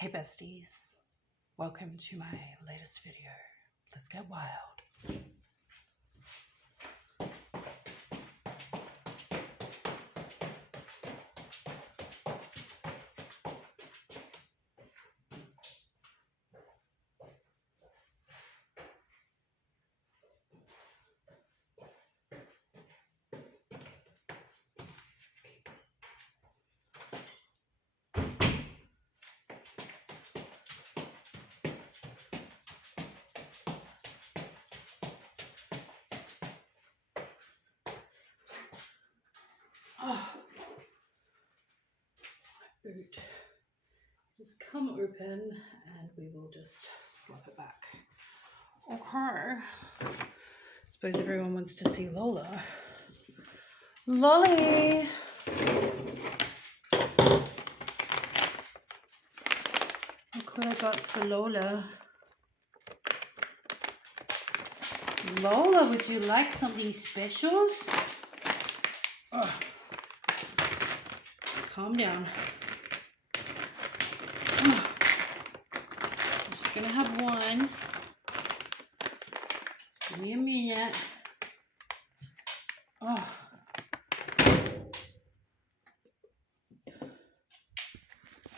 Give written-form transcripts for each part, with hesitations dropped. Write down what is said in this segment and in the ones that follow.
Hey besties, welcome to my latest video. Let's get wild. Oh, my boot. Just come open and we will just slap it back. Okay. Suppose everyone wants to see Lola. Lolly! Look what I got for Lola. Lola, would you like something special? Oh. Calm down. Oh. I'm just gonna have one. Just give me a minute. Oh.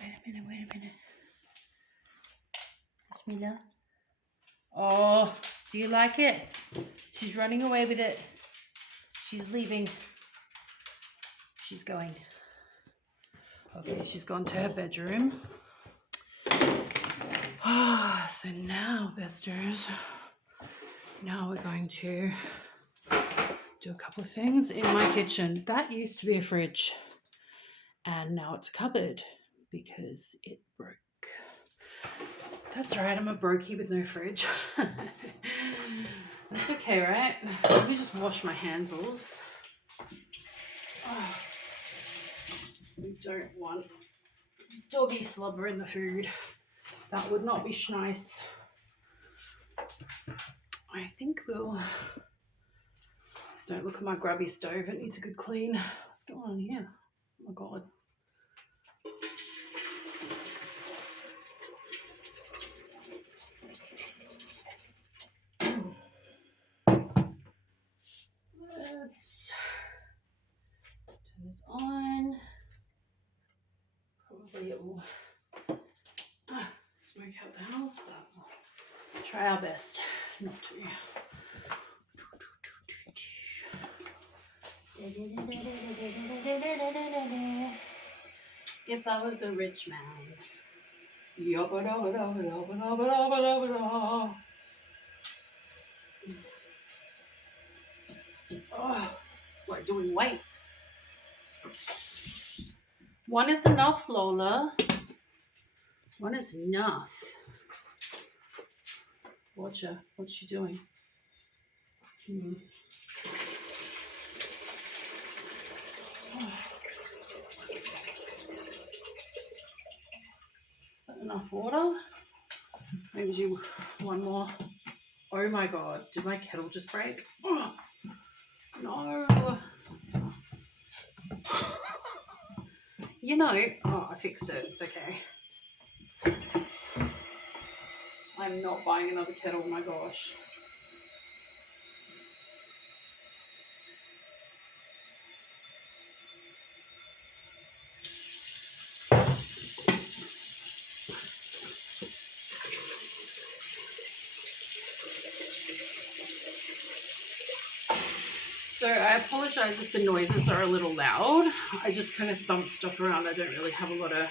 Wait a minute. Bismillah. Oh, do you like it? She's running away with it. She's leaving. She's going. Okay, she's gone to her bedroom. So now, besters, now we're going to do a couple of things in my kitchen. That used to be a fridge, and now it's a cupboard because it broke. That's right, I'm a brokey with no fridge. That's okay, right? Let me just wash my handsels. Oh, we don't want doggy slobber in the food. That would not be nice. I think we'll... Don't look at my grubby stove. It needs a good clean. What's going on here? Oh my God. Let's turn this on. Probably it will smoke out the house, but we'll try our best not to. If I was a rich man. Oh, it's like doing weights. One is enough, Lola. One is enough. Watch her. What's she doing? Oh. Is that enough water? Maybe do one more. Oh my God, did my kettle just break? Oh, no. You know, oh, I fixed it. It's okay. I'm not buying another kettle, my gosh. So I apologize if the noises are a little loud. I just kind of thump stuff around. I don't really have a lot of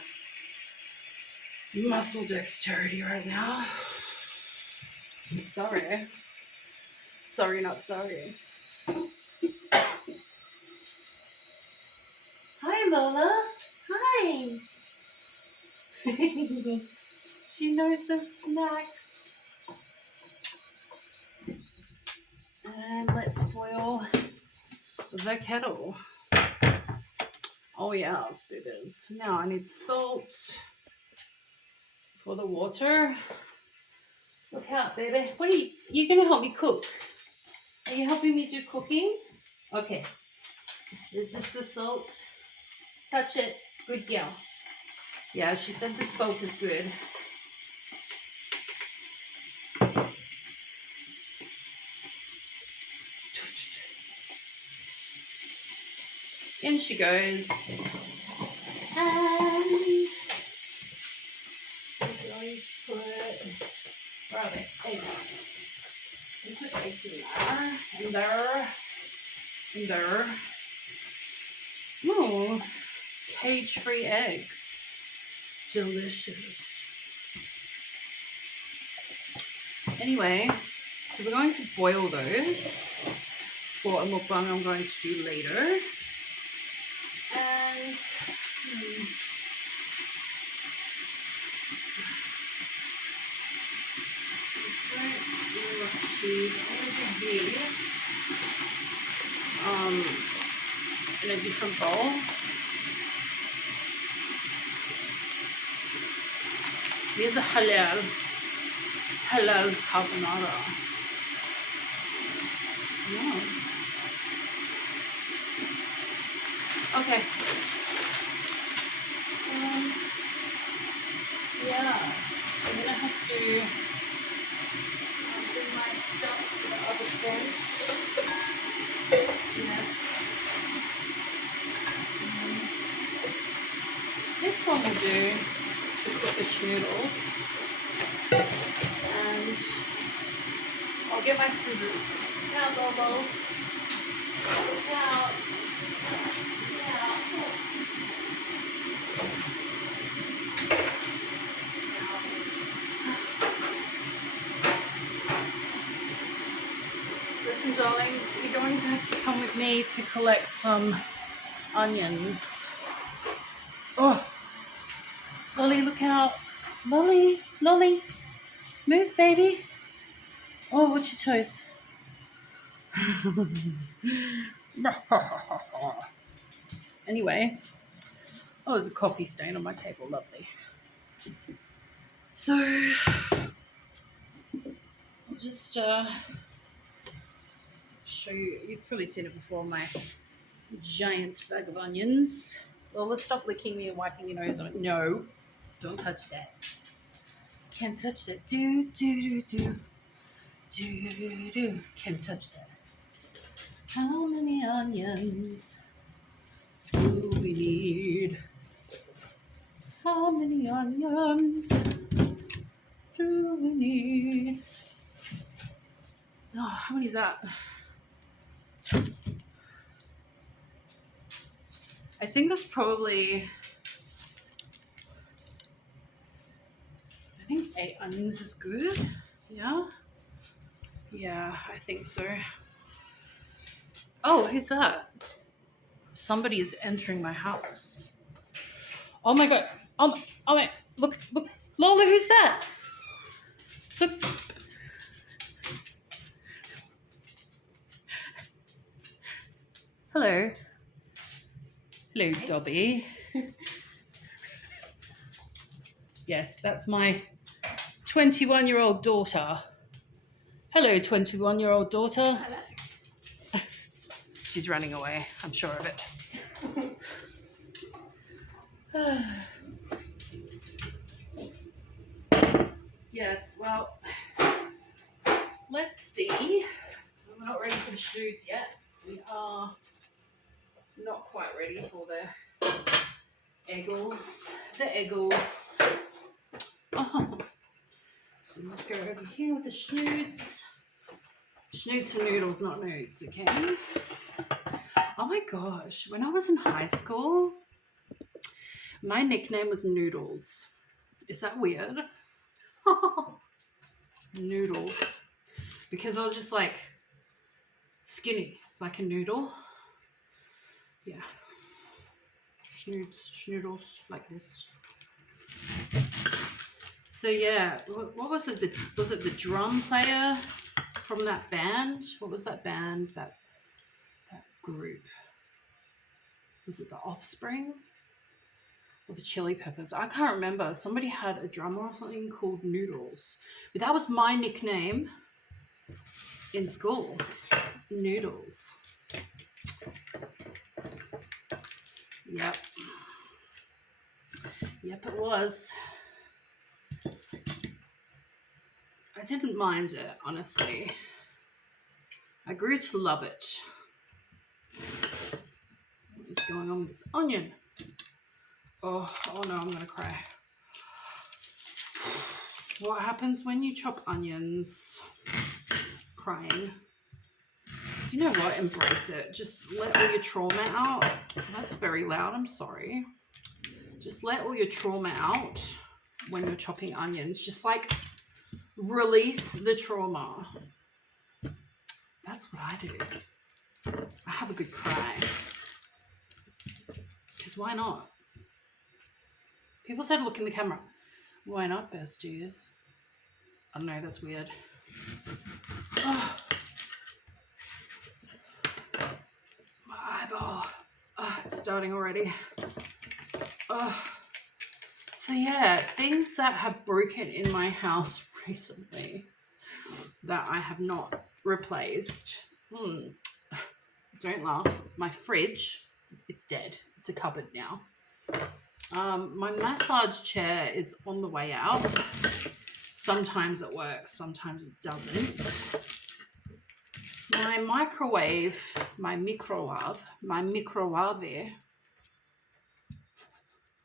muscle dexterity right now. Sorry. Sorry, not sorry. Hi, Lola. Hi. She knows the snacks. And let's boil the kettle. Oh yeah, spooters. Now I need salt for the water. Look out, baby. What are you gonna help me cook? Are you helping me do cooking? Okay. Is this the salt? Touch it. Good girl. Yeah, she said the salt is good. In she goes. And we're going to put, where are they? Eggs. We put eggs in there. In there. Oh, cage-free eggs. Delicious. Anyway, so we're going to boil those for a mukbang I'm going to do later. And don't rush these. I'm going to do these in a different bowl. These are halal carbonara. Oh. Okay. Yeah, I'm gonna have to bring my stuff to the other bench. Yes. This one will do to cook the schnoodles. And I'll get my scissors. Look out, Lola'S. Look out. Look out. Listen, darlings, you're going to have to come with me to collect some onions. Oh, Lolly, look out. Lolly, move, baby. Oh, what's your choice? Anyway, oh, there's a coffee stain on my table. Lovely. So, I'll just show you. You've probably seen it before, my giant bag of onions. Well, let's stop licking me and wiping your nose on it. No, don't touch that. Can't touch that. Do. Can't touch that. How many onions do we need? How many onions do we need? Oh, how many is that? I think that's probably, I think 8 onions is good. Yeah? Yeah, I think so. Oh, who's that? Somebody is entering my house. Oh my god. Oh my, look. Lola, who's that? Look. Hello. Hello, Dobby. Yes, that's my 21-year-old daughter. Hello, 21-year-old daughter. Hello. She's running away, I'm sure of it. Yes, well, let's see. We're not ready for the shoots yet. We are not quite ready for the eggles. Oh. So let's go over here with the schnoots. Schnoots for noodles, not nudes, okay? Oh my gosh, when I was in high school, my nickname was Noodles. Is that weird? Noodles. Because I was just like skinny, like a noodle. Yeah. Schnoodles, like this. So yeah, what was it? Was it the drum player from that band? What was that band? That group? Was it the Offspring or the Chili Peppers? I can't remember. Somebody had a drummer or something called Noodles, but that was my nickname in school. Noodles. Yep. Yep, it was. I didn't mind it, honestly. I grew to love it. What is going on with this onion? Oh no, I'm gonna cry. What happens when you chop onions? Crying. You know what? Embrace it. Just let all your trauma out. That's very loud. I'm sorry. Just let all your trauma out when you're chopping onions. Just like release the trauma. That's what I do. I have a good cry. Because why not? People said look in the camera. Why not, besties? I don't know, that's weird. Oh. My eyeball. Oh, it's starting already. Oh. So yeah, things that have broken in my house recently that I have not replaced. Don't laugh. My fridge, it's dead. It's a cupboard now. My massage chair is on the way out. Sometimes it works, sometimes it doesn't. My microwave.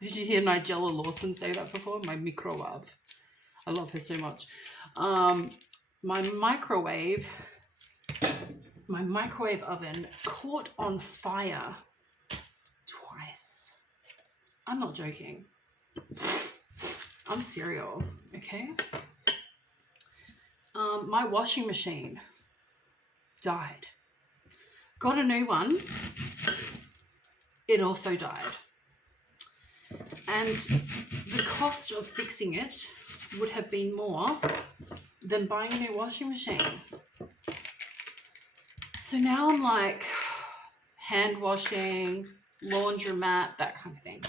Did you hear Nigella Lawson say that before? My microwave. I love her so much. My microwave oven caught on fire twice. I'm not joking. I'm serial, okay? My washing machine died. Got a new one. It also died. And the cost of fixing it would have been more than buying a new washing machine. So now I'm like hand washing, laundromat, that kind of thing.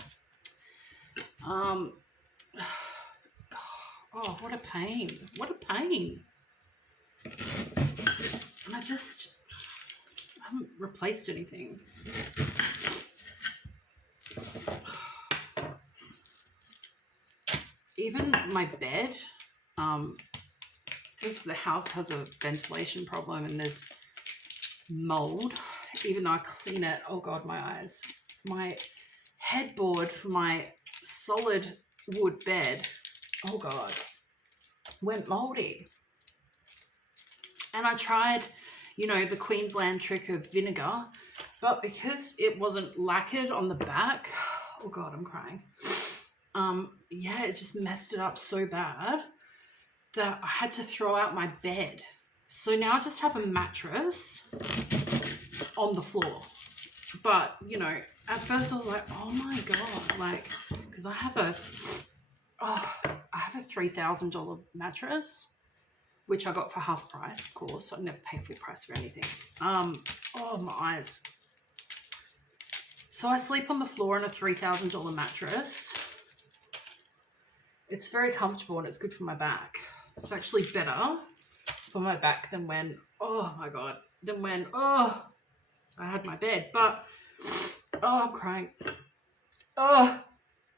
Oh, what a pain. What a pain. And I haven't replaced anything. Even my bed, because the house has a ventilation problem and there's mold, even though I clean it, oh God, my eyes. My headboard for my solid wood bed, oh God, went moldy. And I tried, the Queensland trick of vinegar, but because it wasn't lacquered on the back, oh God, I'm crying. It just messed it up so bad that I had to throw out my bed. So now I just have a mattress on the floor. But, at first I was like, oh my God, because I have a $3,000 mattress, which I got for half price, of course. I never pay full price for anything. Oh, my eyes. So I sleep on the floor on a $3,000 mattress. It's very comfortable and it's good for my back. It's actually better for my back than when, I had my bed. But, I'm crying. Oh,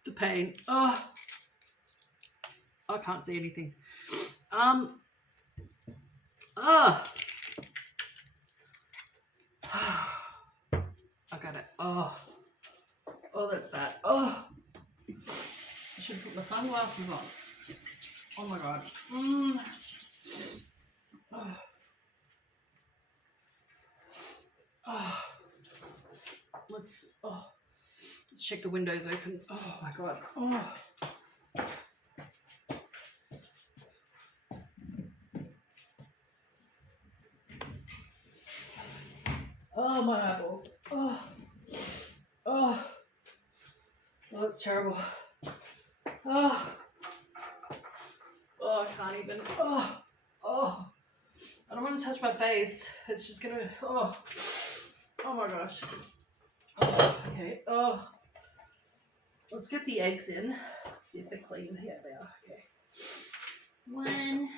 the pain. Oh, I can't see anything. I got it. Oh, that's bad. Oh, I should put my sunglasses on. Oh my God. Let's check the windows open. Oh my God. Oh, my eyeballs. Oh, that's terrible. I can't even. I don't want to touch my face. It's just gonna. Oh my gosh. Okay. Let's get the eggs in. See if they're clean. Yeah, they are. Okay. 1,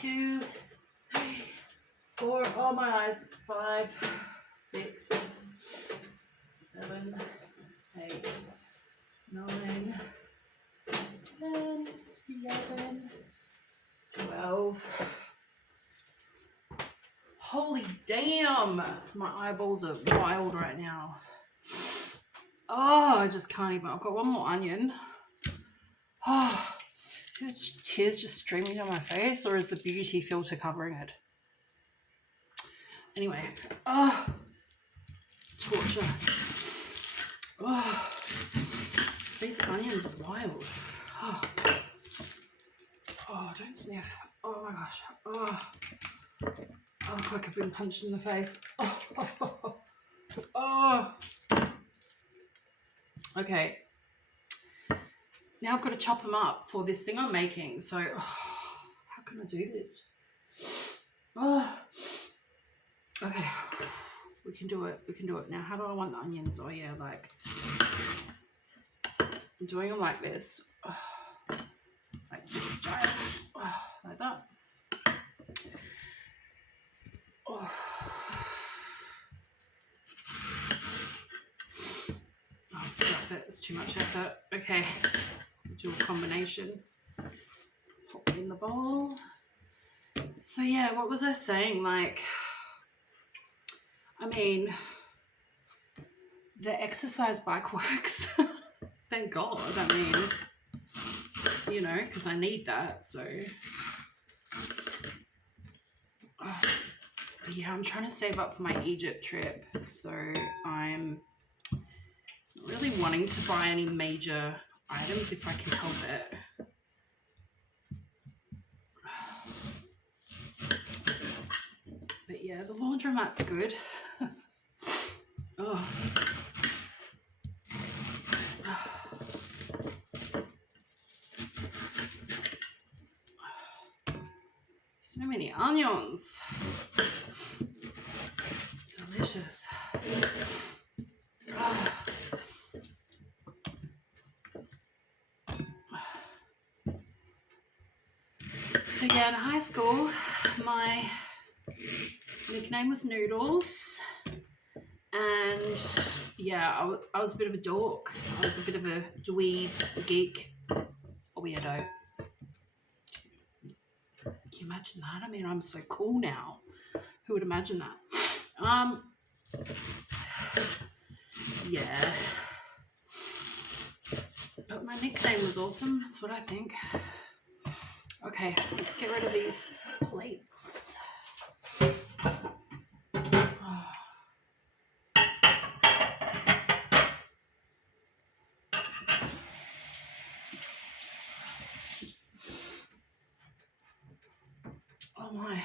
2, 3, 4. Oh, my eyes. 5, 6, 7, 8, 9, 10, 11, 12. Holy damn! My eyeballs are wild right now. Oh, I just can't even. I've got one more onion. Oh, tears just streaming down my face, or is the beauty filter covering it? Anyway, oh, torture. Oh, these onions are wild. Oh, oh, don't sniff. Oh my gosh. Oh, I look like I've been punched in the face. Oh, oh, oh, oh. Okay. Now I've got to chop them up for this thing I'm making. So, oh, how can I do this? Oh, okay. We can do it. We can do it. Now, how do I want the onions? Oh, yeah, like, I'm doing them like this. Oh, like this style. Oh, like that. Oh. Oh, stop it. It's too much effort. Okay. Do a combination. Pop it in the bowl. So, yeah, what was I saying? Like, I mean, the exercise bike works. Thank God. I mean, you know, because I need that. So, oh, yeah, I'm trying to save up for my Egypt trip. So I'm not really wanting to buy any major items if I can help it. But yeah, the laundromat's good. Oh. So many onions. Delicious. Oh. So yeah, in high school, my nickname was Noodles. And yeah, I was a bit of a dork. I was a bit of a dweeb, a geek, a weirdo. Can you imagine that? I mean, I'm so cool now. Who would imagine that? Yeah. But my nickname was awesome. That's what I think. Okay, let's get rid of these plates. Oh my.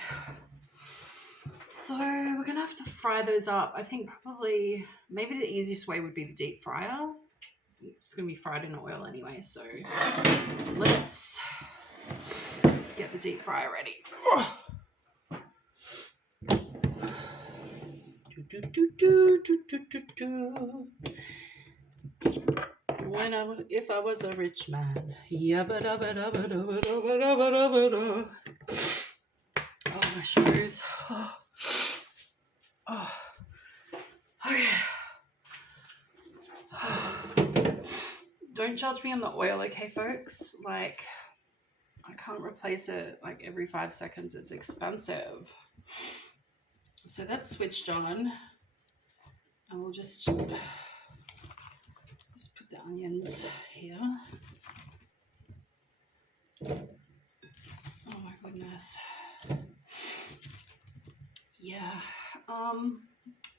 So we're going to have to fry those up. I think probably, maybe the easiest way would be the deep fryer. It's going to be fried in oil anyway, so let's get the deep fryer ready. If I was a rich man. Oh, my shoulders. Oh. Okay. Don't judge me on the oil, okay, folks? Like, I can't replace it like every 5 seconds. It's expensive. So that's switched on. And we'll just put the onions here. Oh my goodness. Yeah.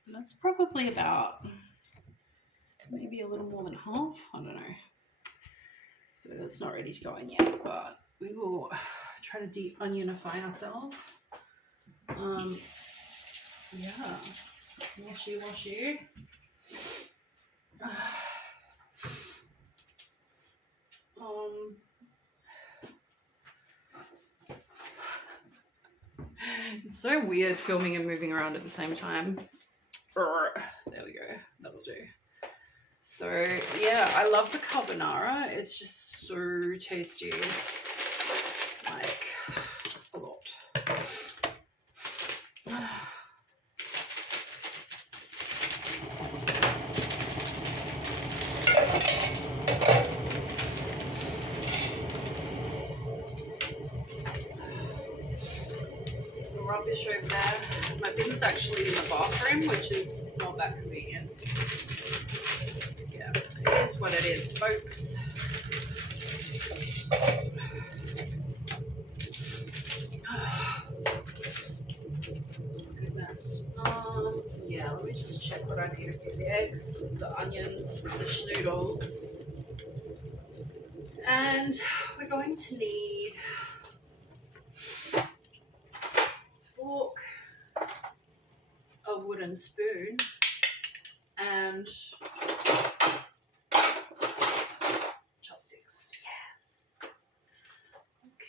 That's probably about maybe a little more than half. I don't know. So that's not ready to go in yet, but we will try to deep onionify ourselves. Yeah. Washy. It's so weird filming and moving around at the same time. There we go. That'll do. So yeah, I love the carbonara. It's just so tasty. Like a lot. rubbish over there. My bin's actually in the bathroom, which is not that convenient. Yeah, it is what it is, folks. Goodness. Yeah, let me just check what I need for the eggs, the onions, the schnoodles. And we're going to need fork, a wooden spoon, and chopsticks. Yes.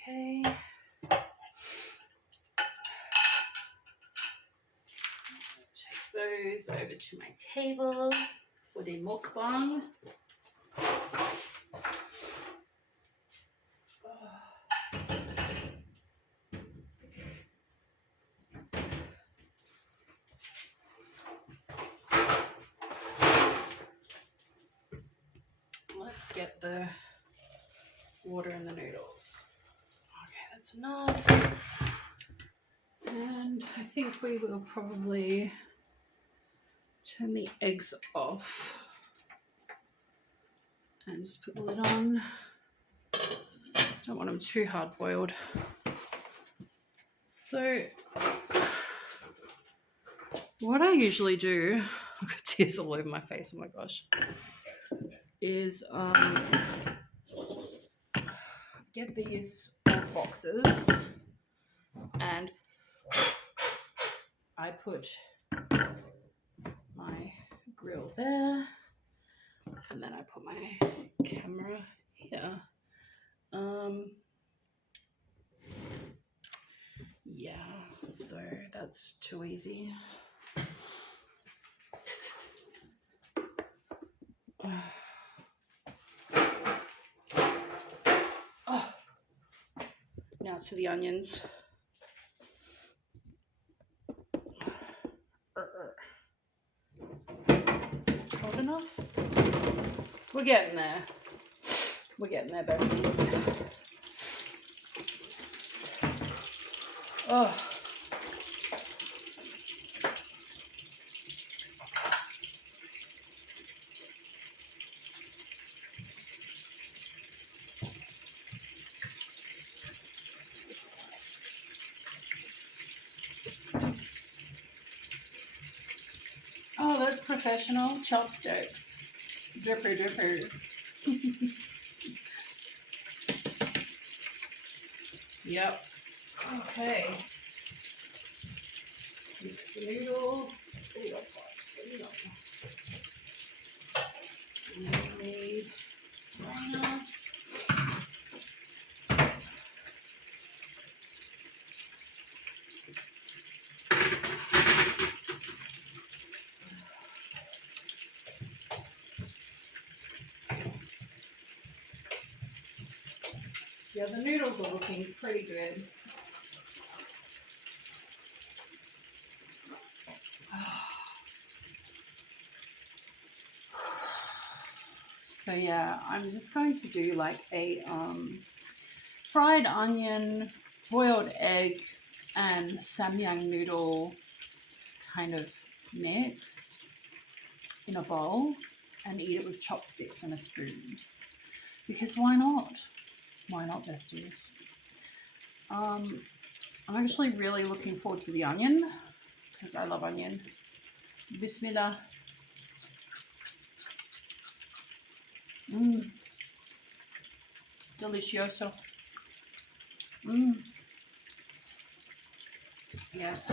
Okay. Take those over to my table for the mukbang. Let's get the water in the noodles. Okay, that's enough. And I think we will probably turn the eggs off and just put the lid on. Don't want them too hard boiled. So what I usually do, I've got tears all over my face, oh my gosh, is get these boxes and I put my grill there and then I put my camera here. Yeah, so that's too easy. Oh. Now to the onions. Hot enough? We're getting there. We're getting there, besties. Oh. Oh, that's professional. Chopsticks. Dripper, dripper. Yep. Okay. Mix the noodles. Oh, that's hot. And then we need strainer. Yeah, the noodles are looking pretty good. So yeah, I'm just going to do like a fried onion, boiled egg, and samyang noodle kind of mix in a bowl and eat it with chopsticks and a spoon. Because why not? Why not, besties? I'm actually really looking forward to the onion because I love onion. Bismillah. Delicioso. Yes.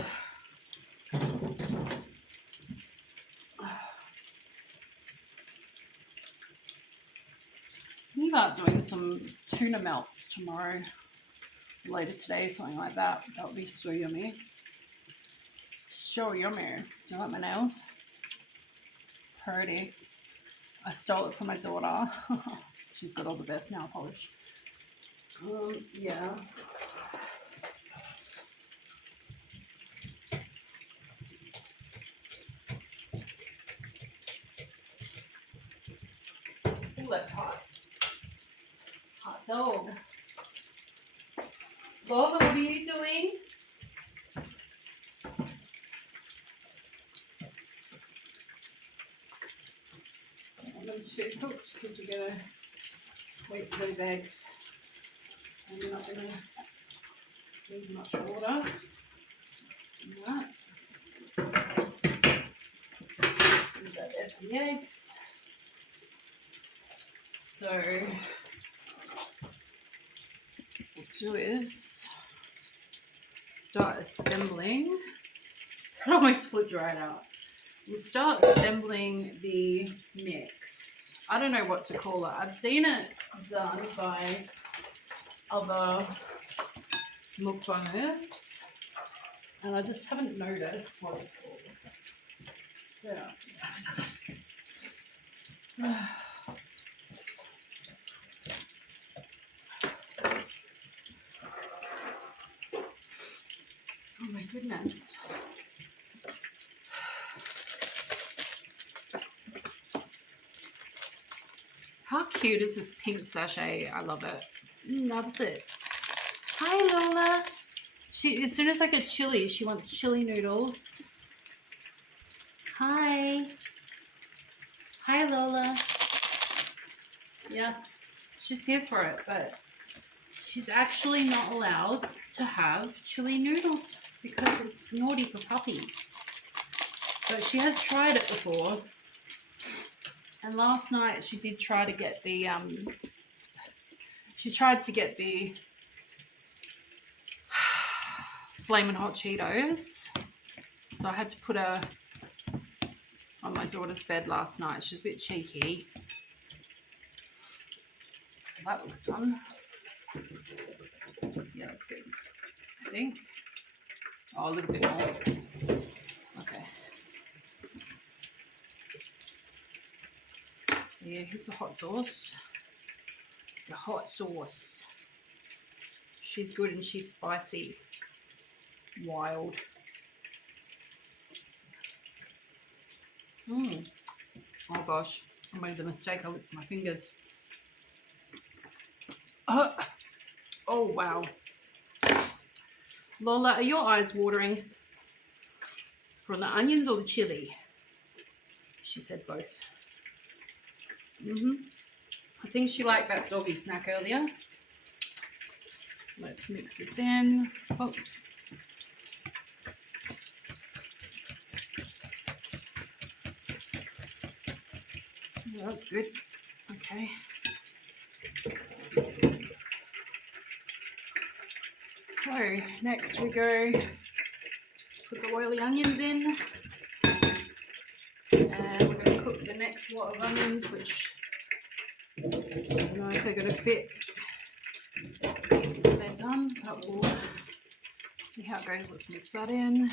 Thinking about doing some tuna melts tomorrow, later today, something like that. That would be so yummy. So yummy. Do you like my nails? Pretty. I stole it from my daughter. She's got all the best nail polish. Yeah. Oh, that's hot. Hot dog. Lola, what are you doing? them to be cooked because we're going to wait for those eggs. And we're not going to need much water in that. Leave that there for the eggs. So what we'll do is start assembling. That almost flipped right out. We'll start assembling the mix. I don't know what to call it. I've seen it done by other mukbangers, and I just haven't noticed what it's called. Yeah. Oh my goodness. How cute is this pink sachet? I love it. Loves it. Hi Lola. As soon as I get chili, she wants chili noodles. Hi. Hi Lola. Yeah, she's here for it, but she's actually not allowed to have chili noodles because it's naughty for puppies. But she has tried it before. And last night she did try to get the Flamin' Hot Cheetos. So I had to put her on my daughter's bed last night. She's a bit cheeky. That looks fun. Yeah, that's good. I think. Oh, a little bit more. Okay. Yeah, here's the hot sauce. The hot sauce. She's good and she's spicy. Wild. Oh gosh, I made the mistake. I licked my fingers. Oh wow. Lola, are your eyes watering? From the onions or the chili? She said both. I think she liked that doggy snack earlier. Let's mix this in. Oh. Yeah, that's good. Okay. So next we go put the oily onions in, and we're going to cook the next lot of onions, which I don't know if they're going to fit when they're done, but we'll see how it goes. Let's mix that in.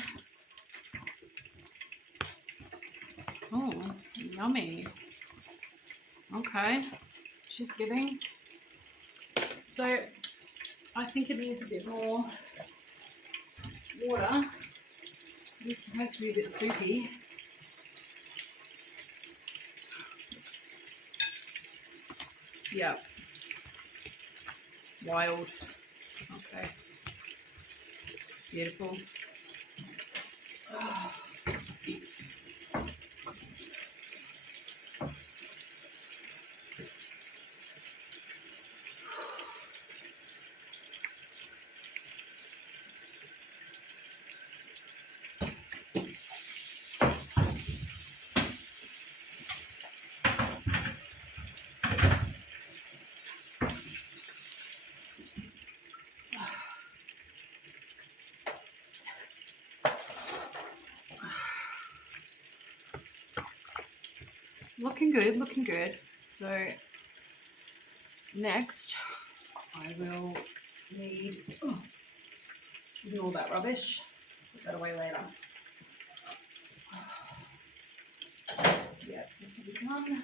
Oh, yummy. Okay, she's giving. So I think it needs a bit more water. This is supposed to be a bit soupy. Yeah. Wild. Okay. Beautiful. Oh. Looking good, looking good. So next I will need, ignore that rubbish, put that away later. Yeah, this will be done.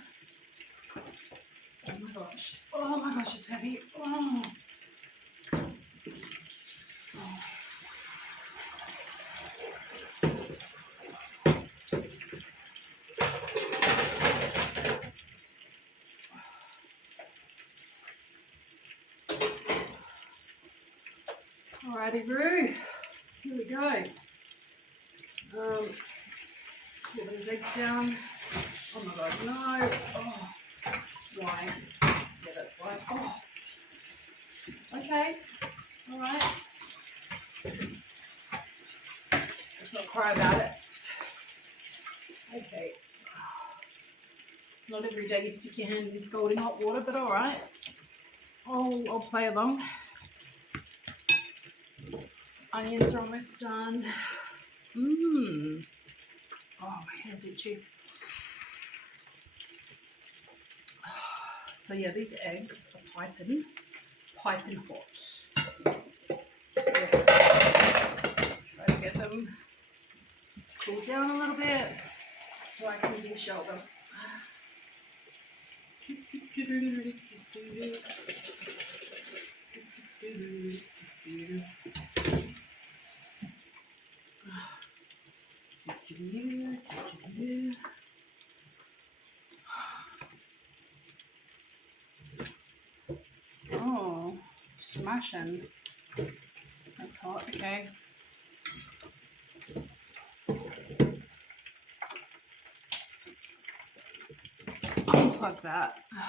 Oh my gosh, it's heavy. Oh. Alrighty, Roo. Here we go. Get those eggs down. Oh my god, no. Oh. why. Yeah, that's why. Oh, okay. All right. Let's not cry about it. Okay. It's not every day you stick your hand in this scalding hot water, but all right. I'll play along. Onions are almost done. Mmm. Oh, my hand's itchy. So yeah, these eggs are piping hot. Yes. Try to get them cool down a little bit so I can deshell them. Oh, smashing. That's hot, okay. Let's unplug that. Oh,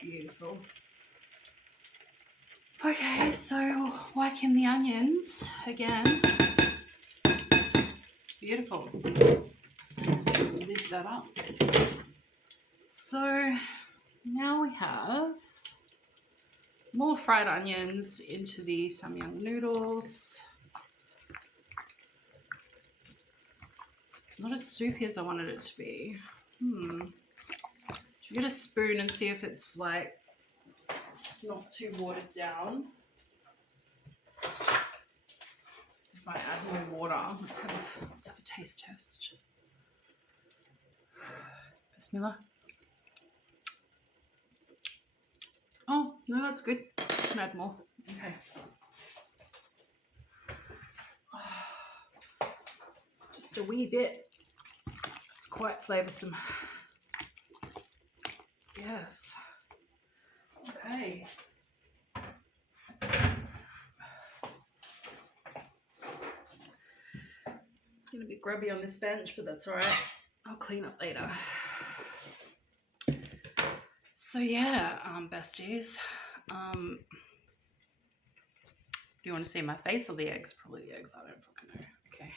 beautiful. Okay, so whack in the onions again. Beautiful. Lift that up. So now we have more fried onions into the samyang noodles. It's not as soupy as I wanted it to be. Should we get a spoon and see if it's like not too watered down? If I add more water, let's have a taste test. Bismillah. Oh, no, that's good. Can add more. Okay. Just a wee bit. It's quite flavoursome. Yes. Okay. It's going to be grubby on this bench, but that's all right. I'll clean up later. So yeah, besties. Do you want to see my face or the eggs? Probably the eggs. I don't fucking know. Okay.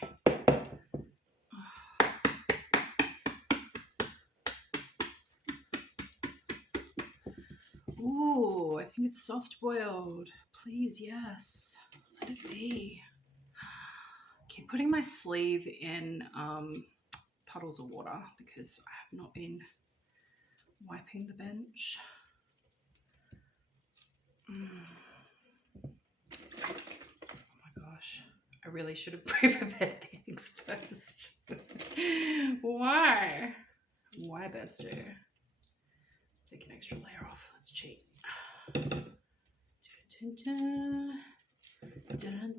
Ooh, I think it's soft boiled. Please, yes. Let it be. Keep putting my sleeve in puddles of water because I have not been wiping the bench. Oh my gosh. I really should have pre-prepared the eggs first. Why? Why, bestie? Let's take an extra layer off. Let's cheat. Dun, dun, dun, dun,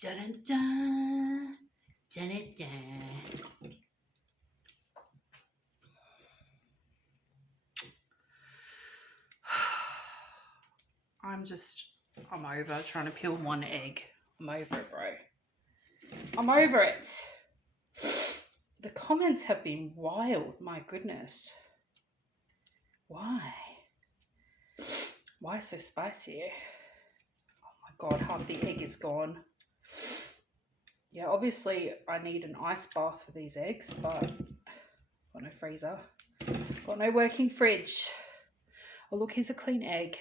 dun, dun, dun, dun, dun. I'm over trying to peel one egg. I'm over it, bro. I'm over it. The comments have been wild, my goodness. Why? Why so spicy? Oh my god, half the egg is gone. Yeah, obviously I need an ice bath for these eggs, but got no freezer. Got no working fridge. Oh look, here's a clean egg.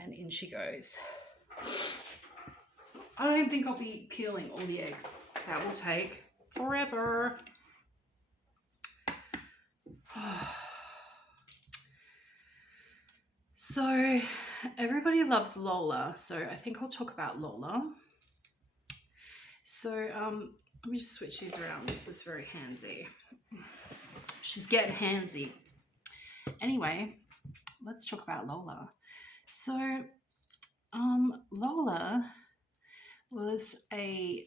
And in she goes. I don't even think I'll be peeling all the eggs. That will take forever. So everybody loves Lola, so I think I'll talk about Lola. So let me just switch these around. This is very handsy. She's getting handsy. Anyway, let's talk about Lola. So Lola was a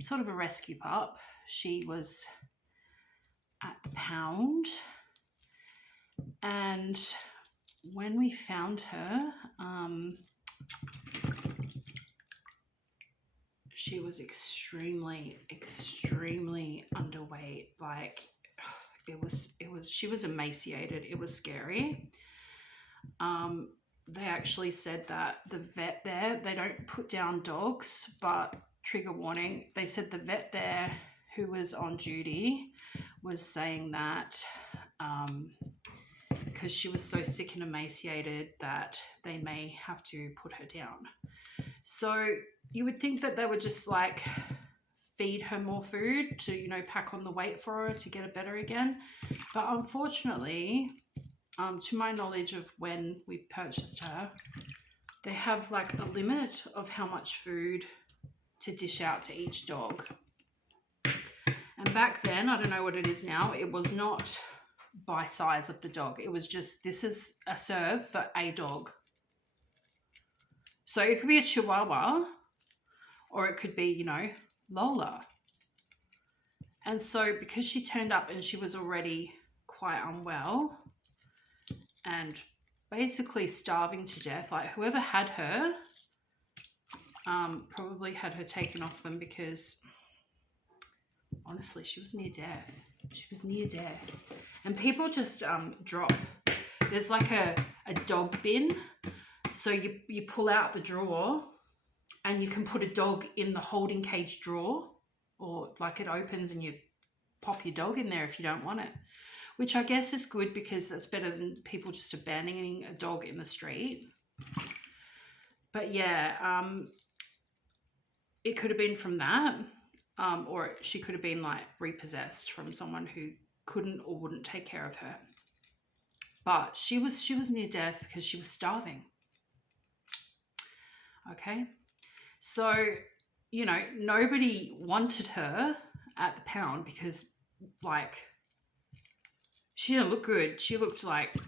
sort of a rescue pup. She was at the pound, and when we found her, she was extremely underweight. Like, she was emaciated. It was scary. They actually said that the vet there, they don't put down dogs, but trigger warning, they said the vet there who was on duty was saying that because she was so sick and emaciated that they may have to put her down. So you would think that they would just like feed her more food to, you know, pack on the weight for her to get her better again. But unfortunately, to my knowledge of when we purchased her, they have like a limit of how much food to dish out to each dog. And back then, I don't know what it is now, it was not by size of the dog. It was just, this is a serve for a dog. So it could be a Chihuahua, or it could be, you know, Lola. And so because she turned up and she was already quite unwell and basically starving to death, like whoever had her probably had her taken off them, because honestly she was near death. She was near death. And people just drop, there's like a dog bin, so you pull out the drawer and you can put a dog in the holding cage drawer, or like it opens and you pop your dog in there if you don't want it, which I guess is good because that's better than people just abandoning a dog in the street. But yeah, it could have been from that, or she could have been like repossessed from someone who couldn't or wouldn't take care of her. But she was near death because she was starving. Okay, so you know, nobody wanted her at the pound because like she didn't look good. She looked like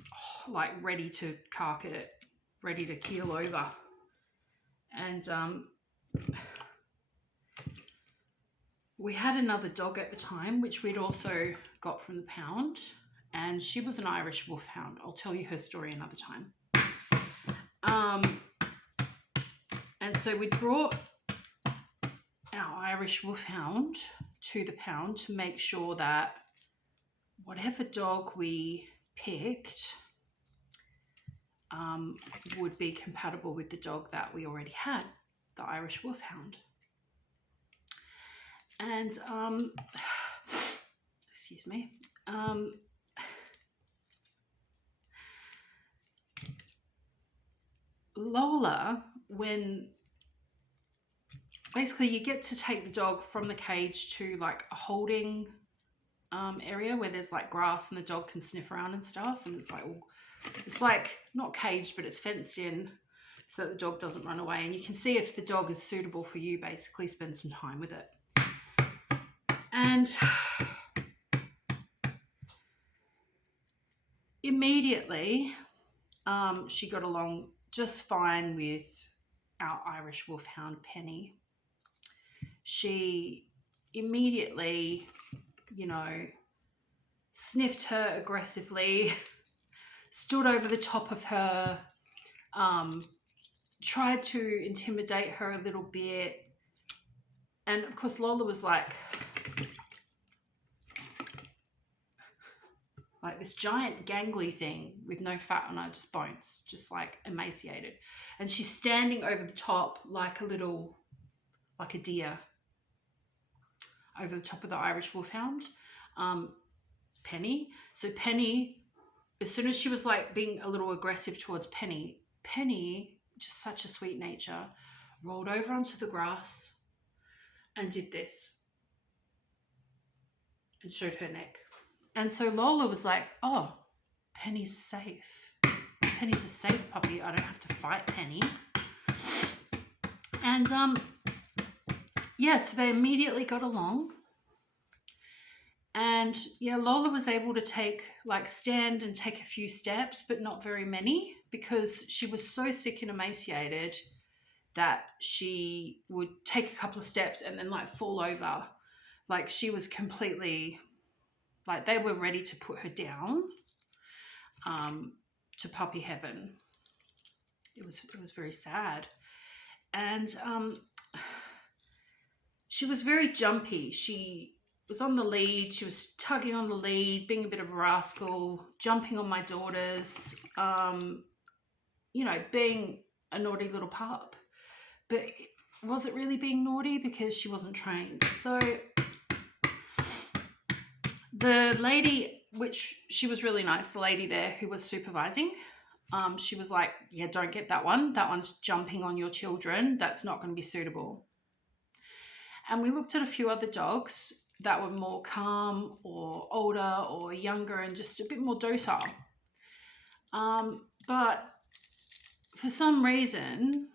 ready to cark it, ready to keel over. And we had another dog at the time, which we'd also got from the pound, and she was an Irish wolfhound. I'll tell you her story another time. And so we brought our Irish wolfhound to the pound to make sure that whatever dog we picked would be compatible with the dog that we already had, the Irish wolfhound. And excuse me, Lola, when basically you get to take the dog from the cage to like a holding area where there's like grass and the dog can sniff around and stuff, and it's like not caged, but it's fenced in so that the dog doesn't run away, and you can see if the dog is suitable for you. Basically spend some time with it. And immediately she got along just fine with our Irish wolfhound Penny. She immediately, you know, sniffed her aggressively, stood over the top of her, tried to intimidate her a little bit. And of course Lola was like this giant gangly thing with no fat on her, just bones, just like emaciated. And she's standing over the top like a deer over the top of the Irish wolfhound, Penny. So Penny, as soon as she was like being a little aggressive towards Penny, just such a sweet nature, rolled over onto the grass and did this and showed her neck. And so Lola was like, oh, Penny's safe. Penny's a safe puppy. I don't have to fight Penny. And yeah, so they immediately got along. And yeah, Lola was able to stand and take a few steps, but not very many, because she was so sick and emaciated that she would take a couple of steps and then like fall over. Like she was completely, like they were ready to put her down to puppy heaven. It was very sad. And she was very jumpy. She was on the lead. She was tugging on the lead, being a bit of a rascal, jumping on my daughters, being a naughty little pup. But was it really being naughty? Because she wasn't trained. So the lady, which she was really nice, the lady there who was supervising, she was like, yeah, don't get that one. That one's jumping on your children. That's not going to be suitable. And we looked at a few other dogs that were more calm or older or younger and just a bit more docile. But for some reason,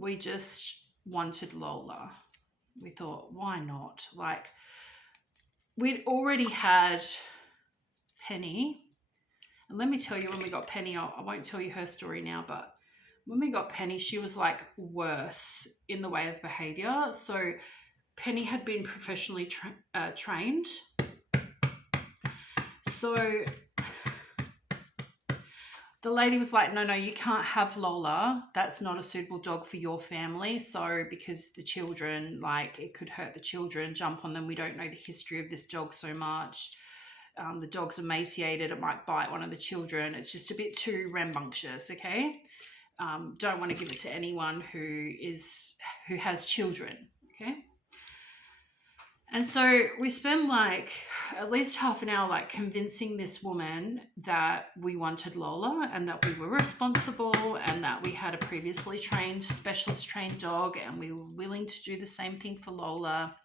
we just wanted Lola. We thought, why not? Like, we'd already had Penny. And let me tell you, when we got Penny, I won't tell you her story now, but when we got Penny, she was like worse in the way of behavior. So Penny had been professionally trained. So the lady was like, no, you can't have Lola. That's not a suitable dog for your family. So because the children, like, it could hurt the children, jump on them. We don't know the history of this dog so much. The dog's emaciated. It might bite one of the children. It's just a bit too rambunctious, okay? Don't want to give it to anyone who has children, okay? And so we spent like at least half an hour like convincing this woman that we wanted Lola and that we were responsible and that we had a previously specialist trained dog and we were willing to do the same thing for Lola.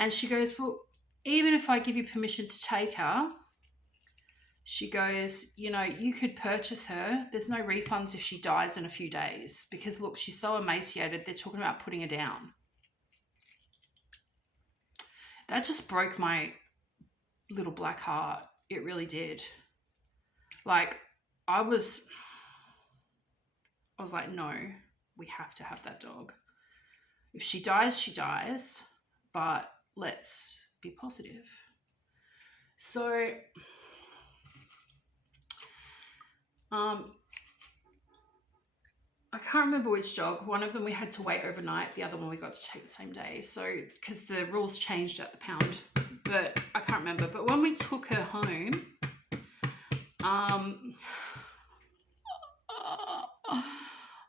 And she goes, well, even if I give you permission to take her, she goes, you could purchase her. There's no refunds if she dies in a few days because, look, she's so emaciated. They're talking about putting her down. That just broke my little black heart. It really did. Like, I was like, no, we have to have that dog. If she dies, she dies. But let's be positive. So, I can't remember which dog. One of them we had to wait overnight. The other one we got to take the same day. So, because the rules changed at the pound. But I can't remember. But when we took her home,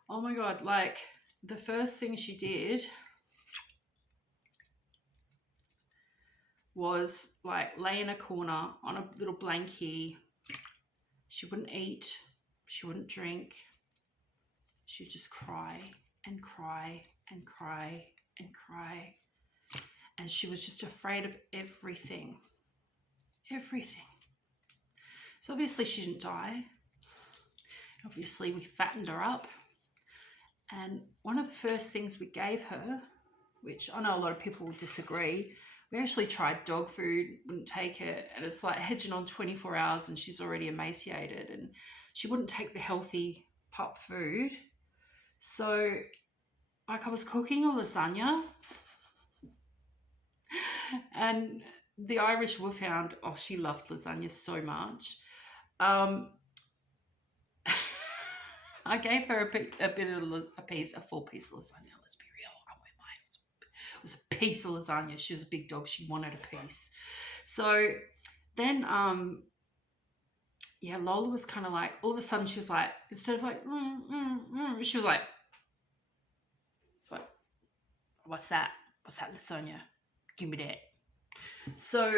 oh my God, like the first thing she did was like lay in a corner on a little blankie. She wouldn't eat. She wouldn't drink. She'd just cry and cry and cry and cry. And she was just afraid of everything. Everything. So obviously she didn't die. Obviously we fattened her up. And one of the first things we gave her, which I know a lot of people will disagree, we actually tried dog food, wouldn't take it. And it's like hedging on 24 hours and she's already emaciated. And she wouldn't take the healthy pup food. So, like, I was cooking a lasagna and the Irish Wolfhound, she loved lasagna so much. I gave her a full piece of lasagna. Let's be real. I won't lie. It was a piece of lasagna. She was a big dog. She wanted a piece. So then, Lola was kind of like, all of a sudden she was like, instead of like, she was like, what's that? What's that lasagna? Give me that. So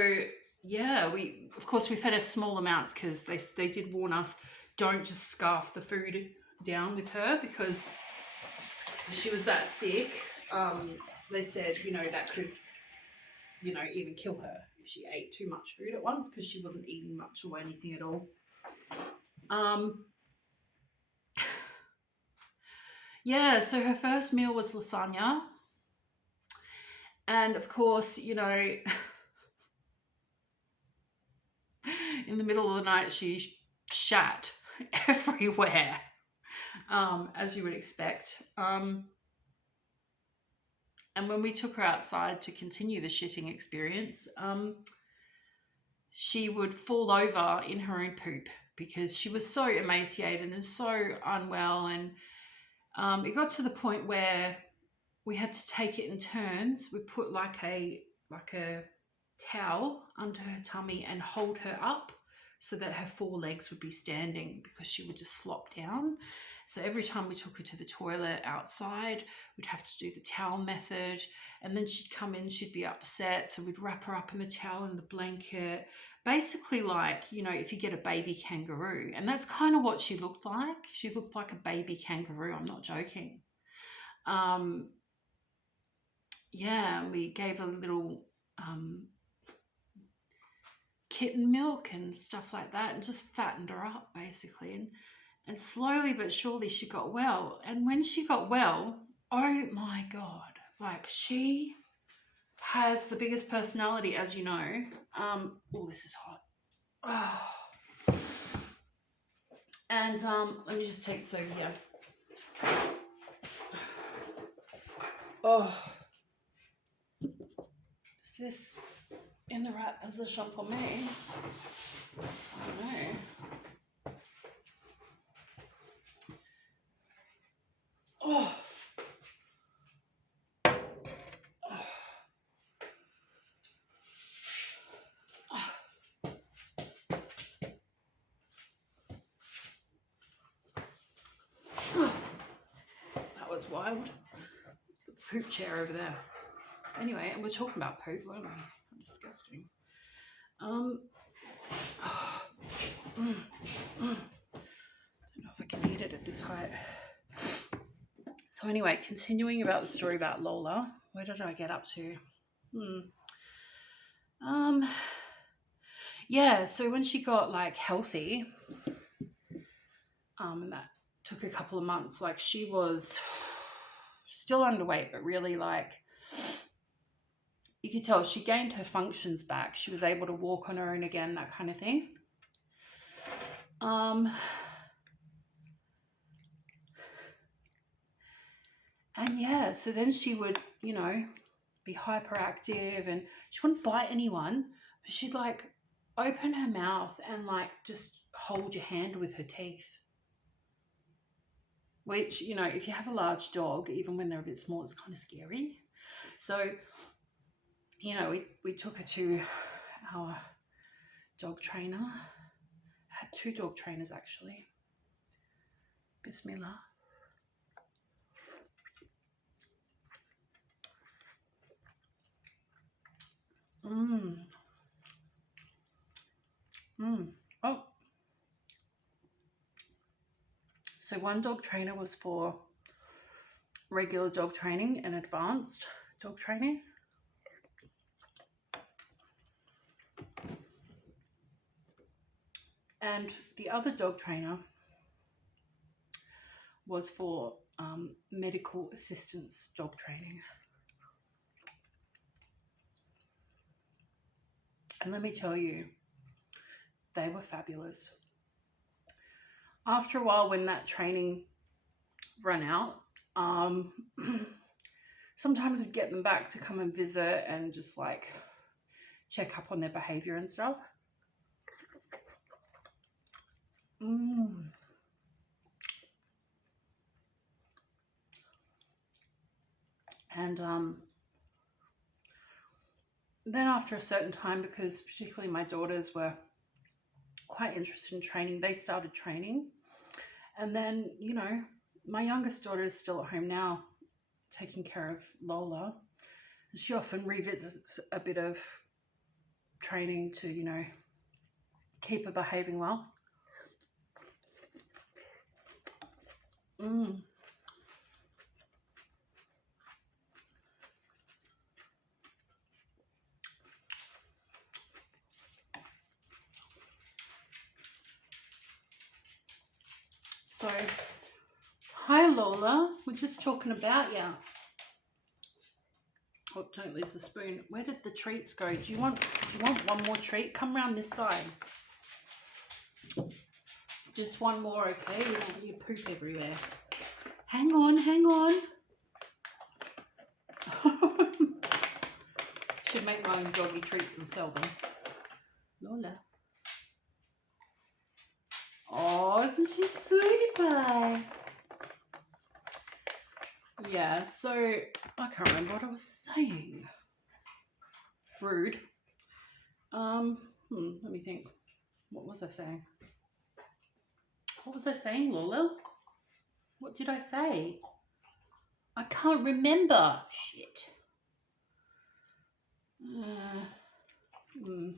yeah, we fed her small amounts because they did warn us, don't just scarf the food down with her because she was that sick. They said, that could, even kill her if she ate too much food at once because she wasn't eating much or anything at all. So her first meal was lasagna. And of course, in the middle of the night, she shat everywhere, as you would expect. And when we took her outside to continue the shitting experience, she would fall over in her own poop because she was so emaciated and so unwell. And it got to the point where we had to take it in turns. We put like a towel under her tummy and hold her up so that her forelegs would be standing, because she would just flop down. So every time we took her to the toilet outside, we'd have to do the towel method, and then she'd come in, she'd be upset, so we'd wrap her up in the towel and the blanket, basically like, you know, if you get a baby kangaroo. And that's kind of what she looked like. She looked like a baby kangaroo, I'm not joking. Yeah, we gave her a little kitten milk and stuff like that, and just fattened her up basically. And slowly but surely she got well. And when she got well, oh my God, like she has the biggest personality, as you know. Oh, this is hot. Oh. And let me just take this over here. Oh, is this in the right position for me? I don't know. Oh. That was wild. Let's put the poop chair over there. Anyway, and we're talking about poop, weren't we? Disgusting. Don't know if I can eat it at this height. So anyway, continuing about the story about Lola, where did I get up to? Yeah, so when she got like healthy, and that took a couple of months, like she was still underweight, but really like, you could tell she gained her functions back. She was able to walk on her own again, that kind of thing. And yeah, so then she would, you know, be hyperactive, and she wouldn't bite anyone, but she'd like open her mouth and like just hold your hand with her teeth. Which, you know, if you have a large dog, even when they're a bit small, it's kind of scary. So, you know, we took her to our dog trainer. I had 2 dog trainers actually. Bismillah. Oh. So one dog trainer was for regular dog training and advanced dog training. And the other dog trainer was for medical assistance dog training. And let me tell you, they were fabulous. After a while, when that training ran out, sometimes we'd get them back to come and visit and just like check up on their behavior and stuff. And then after a certain time, because particularly my daughters were quite interested in training, they started training. And then, you know, my youngest daughter is still at home now taking care of Lola. And she often revisits a bit of training to, you know, keep her behaving well. So, hi Lola, we're just talking about you. Oh, don't lose the spoon. Where did the treats go? Do you want one more treat? Come round this side. Just one more, okay? We don't want you poop everywhere. Hang on. Should make my own doggy treats and sell them. Lola. Oh, isn't she sweetie pie? Yeah, so I can't remember what I was saying. Rude. Let me think. What was I saying? What was I saying, Lola? What did I say? I can't remember. Shit. Ooh.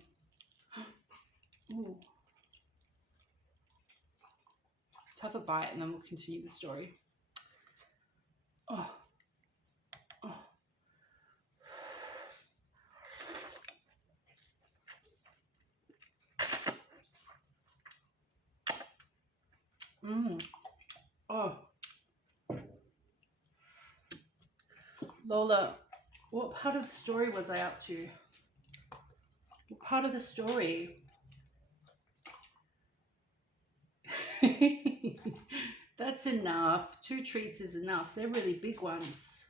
Let's have a bite and then we'll continue the story. Oh. Oh. Oh. Lola, what part of the story was I up to? What part of the story? That's enough. 2 treats is enough. They're really big ones.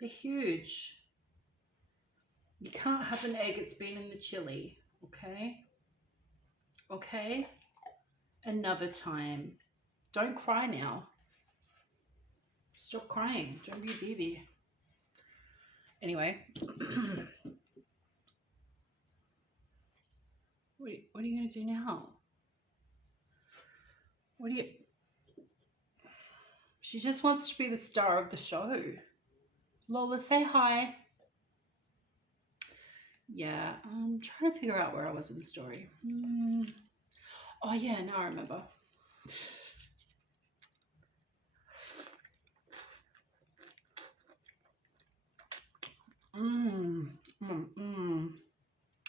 They're huge. You can't have an egg. It's been in the chili. Okay? Okay? Another time. Don't cry now. Stop crying. Don't be a baby. Anyway. What are you going to do now? What do you... She just wants to be the star of the show. Lola, say hi. Yeah, I'm trying to figure out where I was in the story. Oh yeah, now I remember.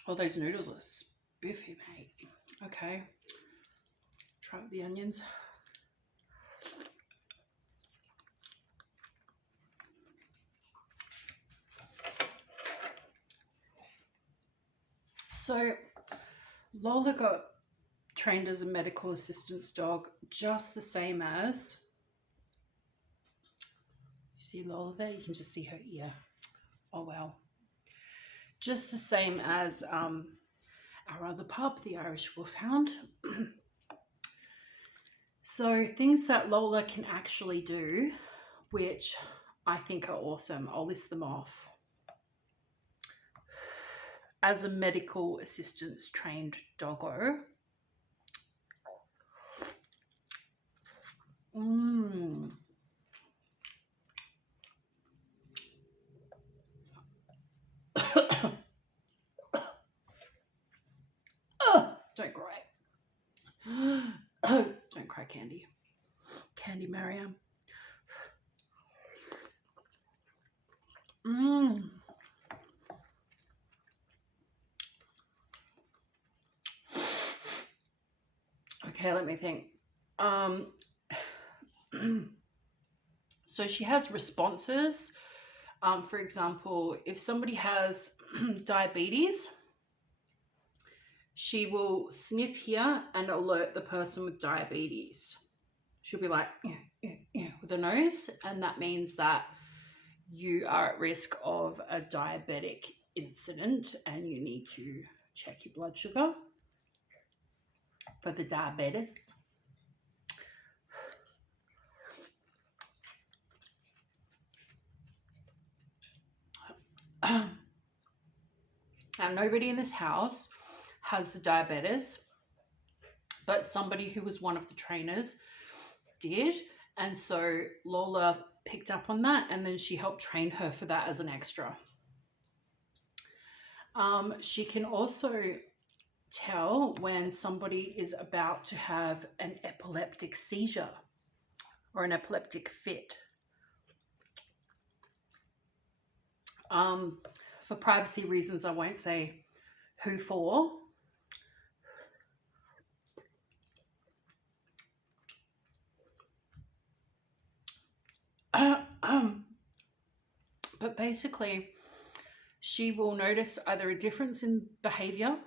Oh, those noodles are spiffy, mate. Okay. Try with the onions. So, Lola got trained as a medical assistance dog, just the same as... You see Lola there? You can just see her ear. Oh, wow. Just the same as our other pup, the Irish Wolfhound. So things that Lola can actually do, which I think are awesome. I'll list them off. As a medical assistance trained doggo. Don't cry. Don't cry, Candy. Candy Maryam. Okay, let me think. So she has responses. For example, if somebody has diabetes, she will sniff here and alert the person with diabetes. She'll be like, with her nose, and that means that you are at risk of a diabetic incident and you need to check your blood sugar for the diabetes. Now, nobody in this house has the diabetes, but somebody who was one of the trainers did, and so Lola picked up on that, and then she helped train her for that as an extra. She can also tell when somebody is about to have an epileptic seizure or an epileptic fit. For privacy reasons, I won't say who for. But basically, she will notice either a difference in behavior,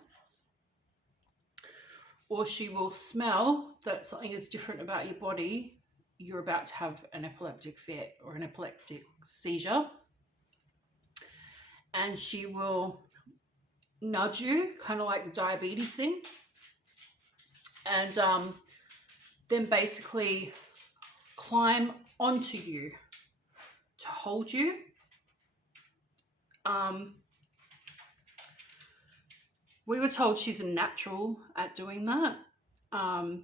or she will smell that something is different about your body. You're about to have an epileptic fit or an epileptic seizure. And she will nudge you, kind of like the diabetes thing. And then basically climb onto you. to hold you. We were told she's a natural at doing that. A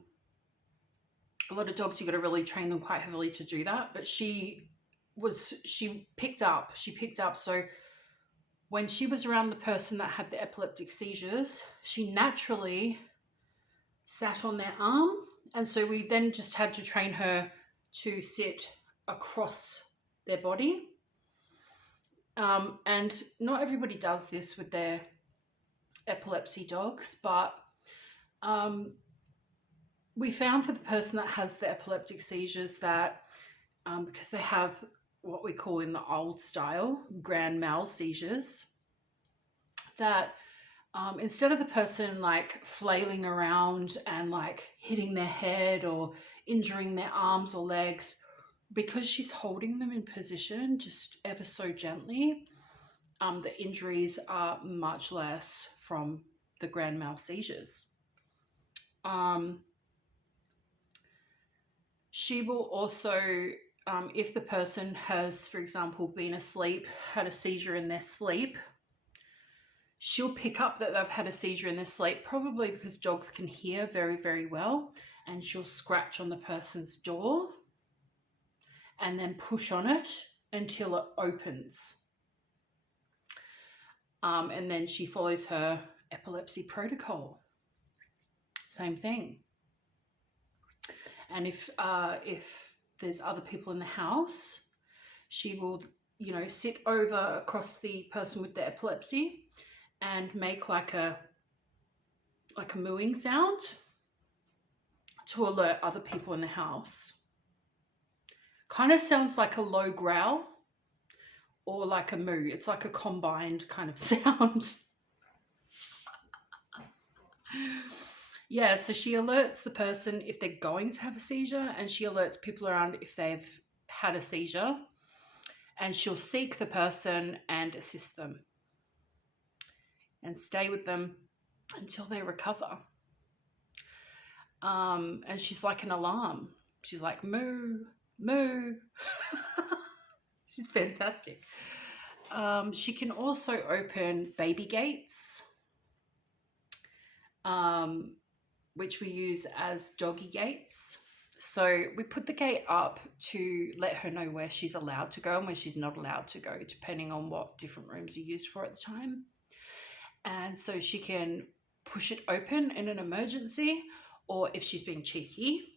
lot of dogs, you got to really train them quite heavily to do that, but she picked up. So when she was around the person that had the epileptic seizures, she naturally sat on their arm, and so we then just had to train her to sit across their body. And not everybody does this with their epilepsy dogs, but we found for the person that has the epileptic seizures that because they have what we call in the old style grand mal seizures, that instead of the person like flailing around and like hitting their head or injuring their arms or legs, because she's holding them in position just ever so gently, the injuries are much less from the grand mal seizures. She will also, if the person has, for example, been asleep, had a seizure in their sleep, she'll pick up that they've had a seizure in their sleep, probably because dogs can hear very, very well, and she'll scratch on the person's door and then push on it until it opens. And then she follows her epilepsy protocol. Same thing. And if there's other people in the house, she will, sit over across the person with the epilepsy and make like a mooing sound to alert other people in the house. Kind of sounds like a low growl or like a moo. It's like a combined kind of sound. Yeah, so she alerts the person if they're going to have a seizure, and she alerts people around if they've had a seizure, and she'll seek the person and assist them and stay with them until they recover. And she's like an alarm. She's like, moo, moo. She's fantastic. She can also open baby gates, which we use as doggy gates. So we put the gate up to let her know where she's allowed to go and where she's not allowed to go, depending on what different rooms are used for at the time. And so she can push it open in an emergency, or if she's being cheeky.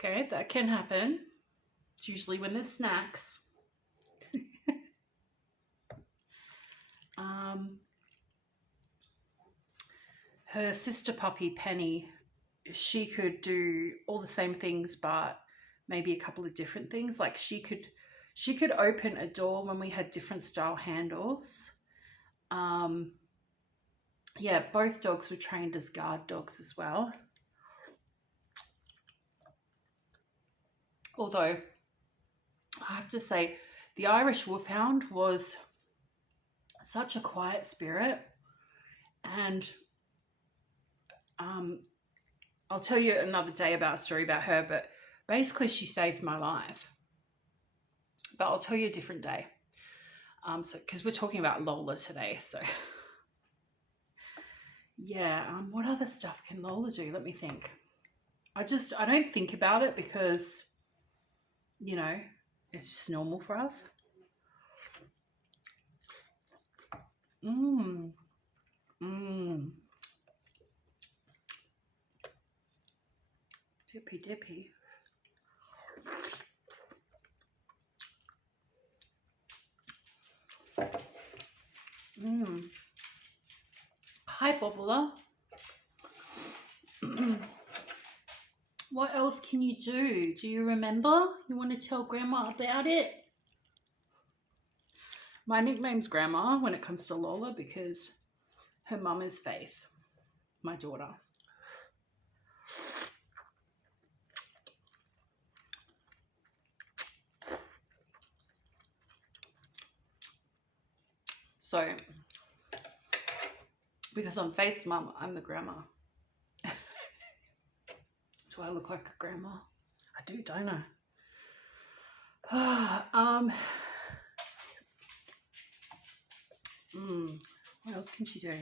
Okay, that can happen. It's usually when there's snacks. Her sister puppy, Penny, she could do all the same things, but maybe a couple of different things. Like she could open a door when we had different style handles. Yeah, both dogs were trained as guard dogs as well. Although I have to say, the Irish Wolfhound was such a quiet spirit, and I'll tell you another day about a story about her, but basically she saved my life. But I'll tell you a different day. So because we're talking about Lola today, so yeah. What other stuff can Lola do? Let me think. I don't think about it because, it's just normal for us. Dippy dippy. Hi, Bobbler. What else can you do? Do you remember? You want to tell Grandma about it? My nickname's Grandma when it comes to Lola because her mum is Faith, my daughter. So, because I'm Faith's mum, I'm the grandma. Do I look like a grandma? I do, don't I? um, what else can she do?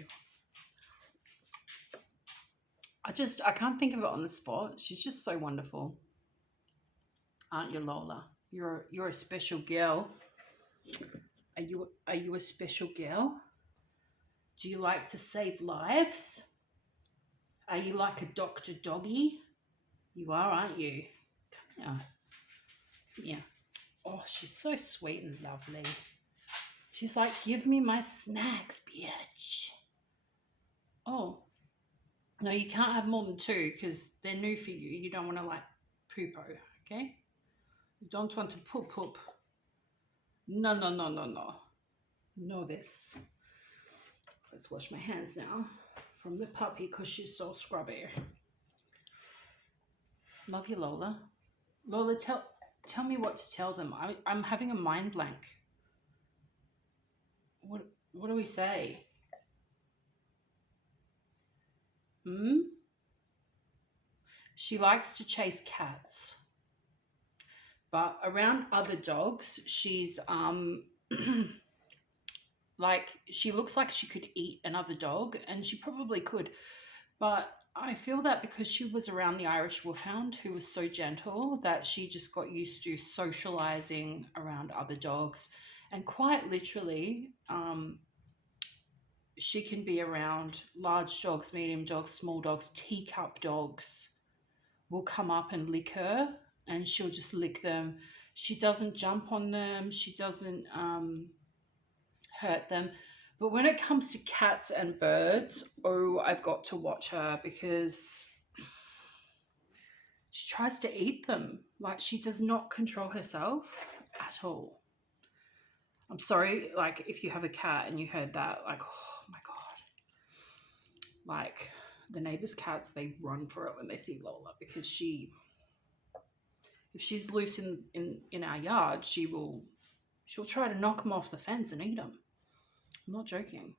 I can't think of it on the spot. She's just so wonderful, aren't you, Lola? You're a special girl. Are you a special girl? Do you like to save lives? Are you like a Dr. Doggy? You are, aren't you? Come here. Yeah. Oh, she's so sweet and lovely. She's like, give me my snacks, bitch. Oh, no, you can't have more than two because they're new for you. You don't want to like poo-po, okay? You don't want to poop. No, no, no, no, no. No this. Let's wash my hands now from the puppy because she's so scrubby. Love you, Lola. Lola, tell me what to tell them. I'm having a mind blank. What do we say? She likes to chase cats, but around other dogs, she's like she looks like she could eat another dog, and she probably could. But I feel that because she was around the Irish Wolfhound, who was so gentle, that she just got used to socializing around other dogs, and quite literally, she can be around large dogs, medium dogs, small dogs, teacup dogs will come up and lick her, and she'll just lick them. She doesn't jump on them. She doesn't hurt them. But when it comes to cats and birds, oh, I've got to watch her because she tries to eat them. Like, she does not control herself at all. I'm sorry, like, if you have a cat and you heard that, like, oh my God. Like, the neighbors' cats, they run for it when they see Lola because if she's loose in our yard, she'll try to knock them off the fence and eat them. I'm not joking.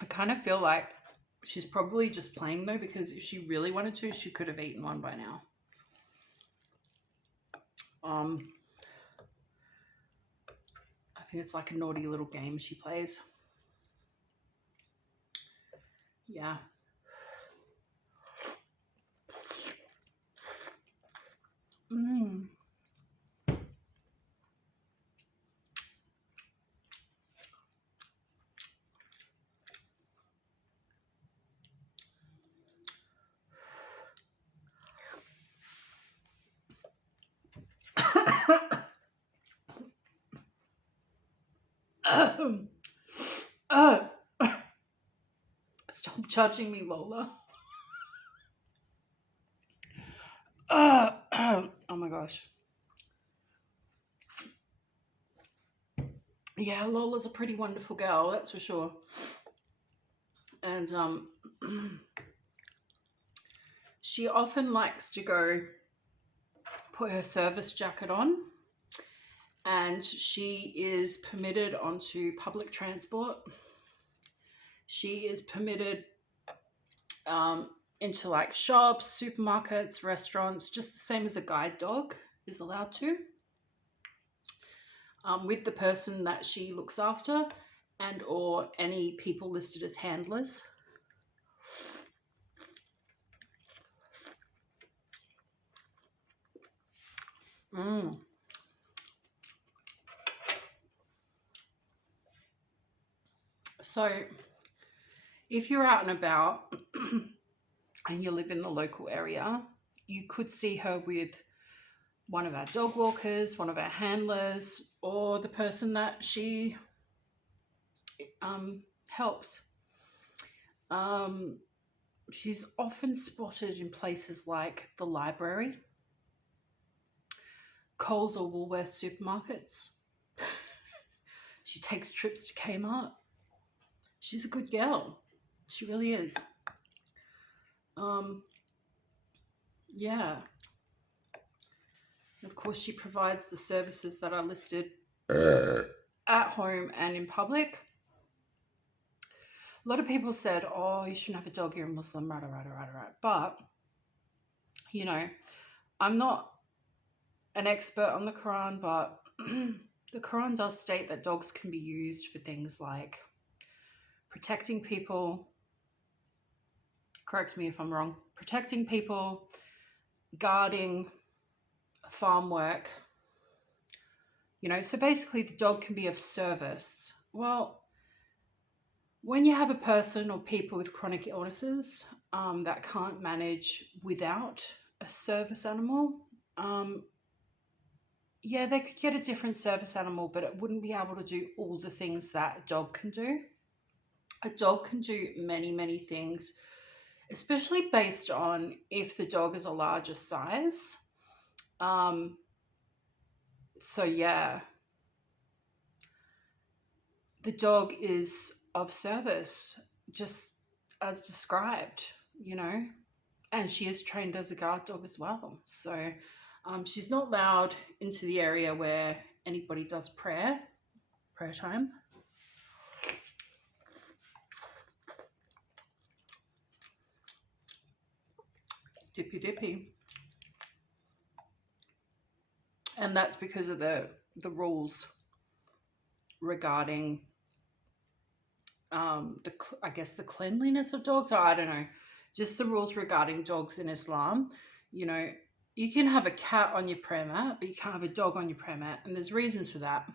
I kind of feel like she's probably just playing though, because if she really wanted to, she could have eaten one by now. I think it's like a naughty little game she plays. Yeah. Stop judging me, Lola. Oh my gosh. Yeah, Lola's a pretty wonderful girl, that's for sure. And she often likes to go put her service jacket on, and she is permitted onto public transport. She is permitted into like shops, supermarkets, restaurants, just the same as a guide dog is allowed to, with the person that she looks after and or any people listed as handlers. So if you're out and about and you live in the local area, you could see her with one of our dog walkers, one of our handlers, or the person that she helps. She's often spotted in places like the library, Coles or Woolworth supermarkets. She takes trips to Kmart. She's a good girl. She really is. Yeah. And of course, she provides the services that are listed at home and in public. A lot of people said, oh, you shouldn't have a dog, you're a Muslim, right. But, you know, I'm not an expert on the Quran, but the Quran does state that dogs can be used for things like protecting people, correct me if I'm wrong, protecting people, guarding, farm work, you know, so basically the dog can be of service. Well, when you have a person or people with chronic illnesses that can't manage without a service animal, yeah, they could get a different service animal, but it wouldn't be able to do all the things that a dog can do. A dog can do many, many things, especially based on if the dog is a larger size. So yeah, the dog is of service, just as described, you know, and she is trained as a guard dog as well. So she's not allowed into the area where anybody does prayer time. Dippy. And that's because of the rules regarding I guess the cleanliness of dogs, or I don't know, just the rules regarding dogs in Islam. You know, you can have a cat on your prayer mat, but you can't have a dog on your prayer mat, and there's reasons for that.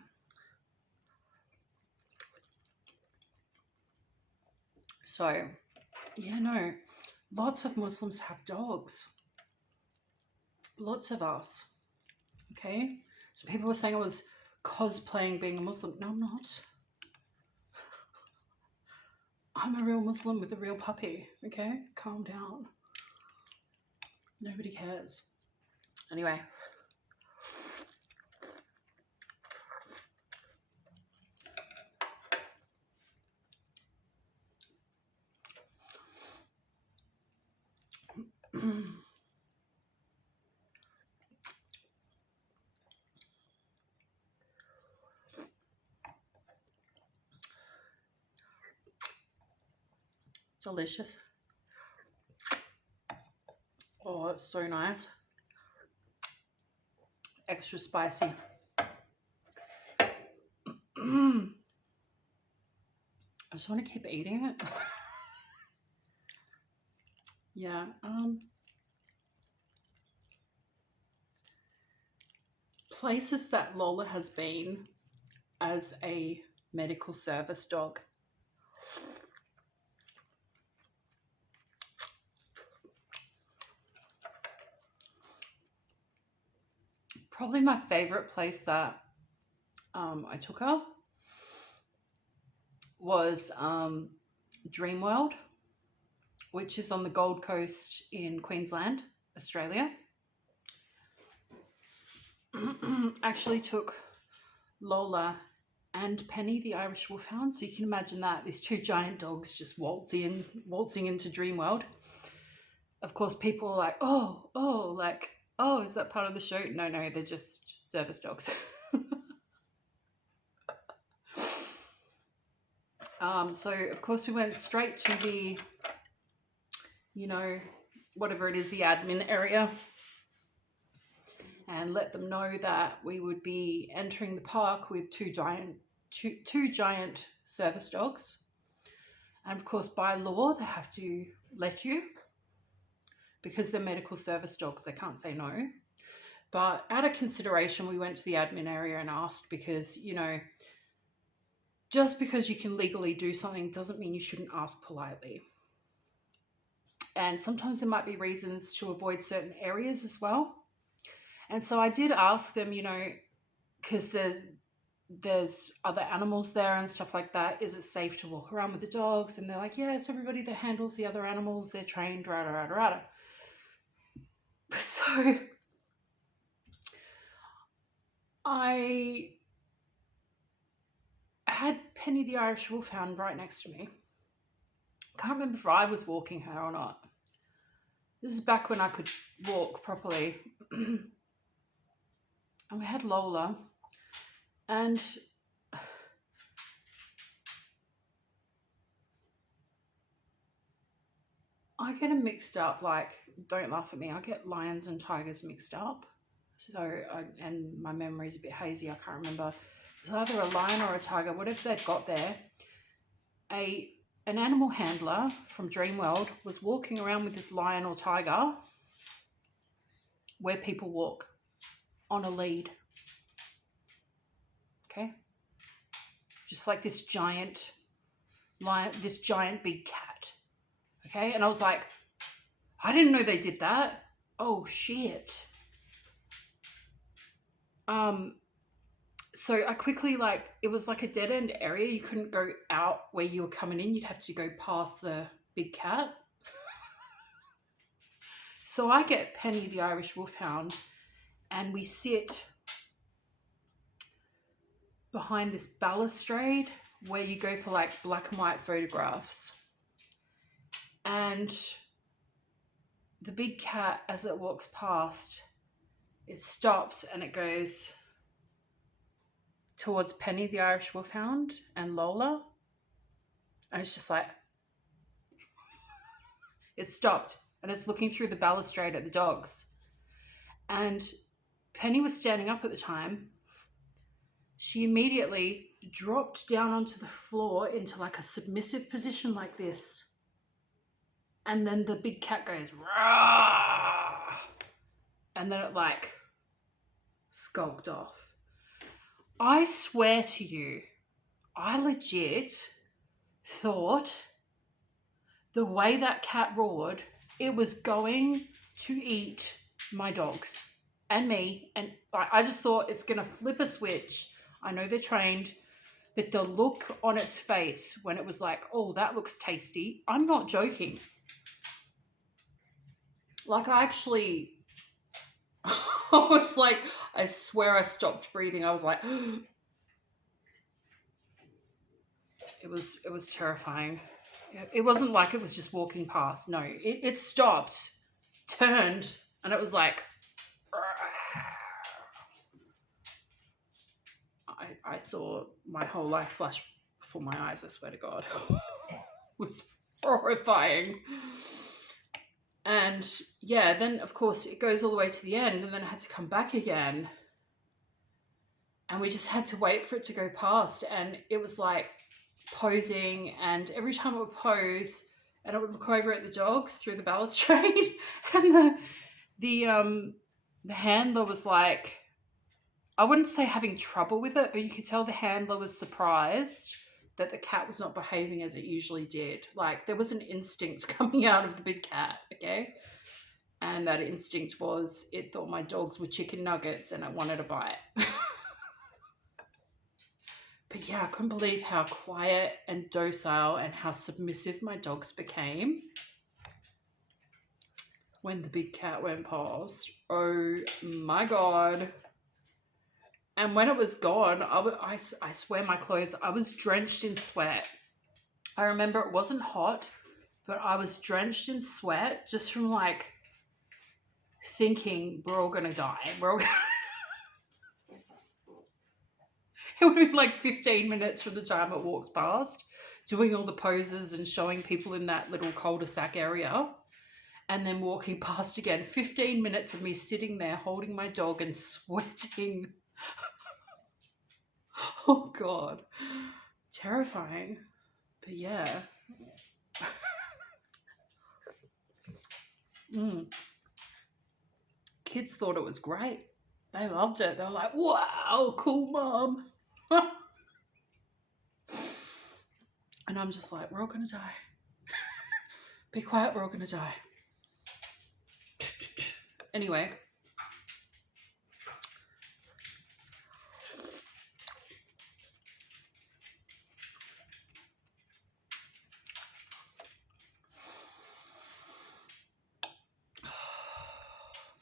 So, yeah, no, lots of Muslims have dogs. Lots of us. Okay? So people were saying I was cosplaying being a Muslim. No, I'm not. I'm a real Muslim with a real puppy. Okay? Calm down. Nobody cares. Anyway. Delicious. Oh, it's so nice. Extra spicy. I just want to keep eating it. Yeah. Places that Lola has been as a medical service dog. Probably my favorite place that I took her was Dreamworld, which is on the Gold Coast in Queensland, Australia. Actually took Lola and Penny, the Irish Wolfhound. So you can imagine that, these two giant dogs just waltzing into Dreamworld. Of course, people are like, oh, is that part of the show? No, they're just service dogs. So of course we went straight to the, you know, whatever it is, the admin area, and let them know that we would be entering the park with two giant service dogs. And of course, by law, they have to let you, because they're medical service dogs, they can't say no. But out of consideration, we went to the admin area and asked, because, you know, just because you can legally do something doesn't mean you shouldn't ask politely. And sometimes there might be reasons to avoid certain areas as well. And so I did ask them, you know, because there's other animals there and stuff like that. Is it safe to walk around with the dogs? And they're like, yes, everybody that handles the other animals, they're trained, rada. So I had Penny the Irish Wolfhound right next to me. Can't remember if I was walking her or not. This is back when I could walk properly. And we had Lola. And I get them mixed up. Like, don't laugh at me. I get lions and tigers mixed up. And my memory's a bit hazy. I can't remember. It's either a lion or a tiger. Whatever they've got there. An animal handler from Dreamworld was walking around with this lion or tiger where people walk on a lead. Okay? Just like this giant lion, this giant big cat. Okay? And I was like, I didn't know they did that. Oh, shit. So I quickly, like, it was like a dead end area. You couldn't go out where you were coming in. You'd have to go past the big cat. So I get Penny, the Irish Wolfhound, and we sit behind this balustrade where you go for like black and white photographs. And the big cat, as it walks past, it stops and it goes towards Penny, the Irish Wolfhound, and Lola. And it's just like, it stopped and it's looking through the balustrade at the dogs. And Penny was standing up at the time. She immediately dropped down onto the floor into like a submissive position like this. And then the big cat goes, "Rah!" And then it like skulked off. I swear to you, I legit thought the way that cat roared, it was going to eat my dogs and me. And I just thought it's going to flip a switch. I know they're trained, but the look on its face when it was like, oh, that looks tasty. I'm not joking. Like, I actually, I was like, I swear I stopped breathing. I was like, it was terrifying. It wasn't like it was just walking past. No, it stopped, turned, and it was like, I saw my whole life flash before my eyes, I swear to God. It was horrifying. And yeah, then of course it goes all the way to the end, and then it had to come back again. And we just had to wait for it to go past. And it was like posing, and every time it would pose and it would look over at the dogs through the balustrade, and the handler was like, I wouldn't say having trouble with it, but you could tell the handler was surprised that the cat was not behaving as it usually did. Like, there was an instinct coming out of the big cat, okay? And that instinct was, it thought my dogs were chicken nuggets and it wanted a bite. But yeah, I couldn't believe how quiet and docile and how submissive my dogs became when the big cat went past. Oh my God. And when it was gone, I swear my clothes, I was drenched in sweat. I remember it wasn't hot, but I was drenched in sweat just from like thinking we're all going to die. It would have been like 15 minutes from the time it walked past, doing all the poses and showing people in that little cul-de-sac area, and then walking past again. 15 minutes of me sitting there holding my dog and sweating. Oh God, terrifying. But yeah. Kids thought it was great. They loved it. They were like, wow, cool, Mom. And I'm just like, we're all going to die. Be quiet, we're all going to die. Anyway.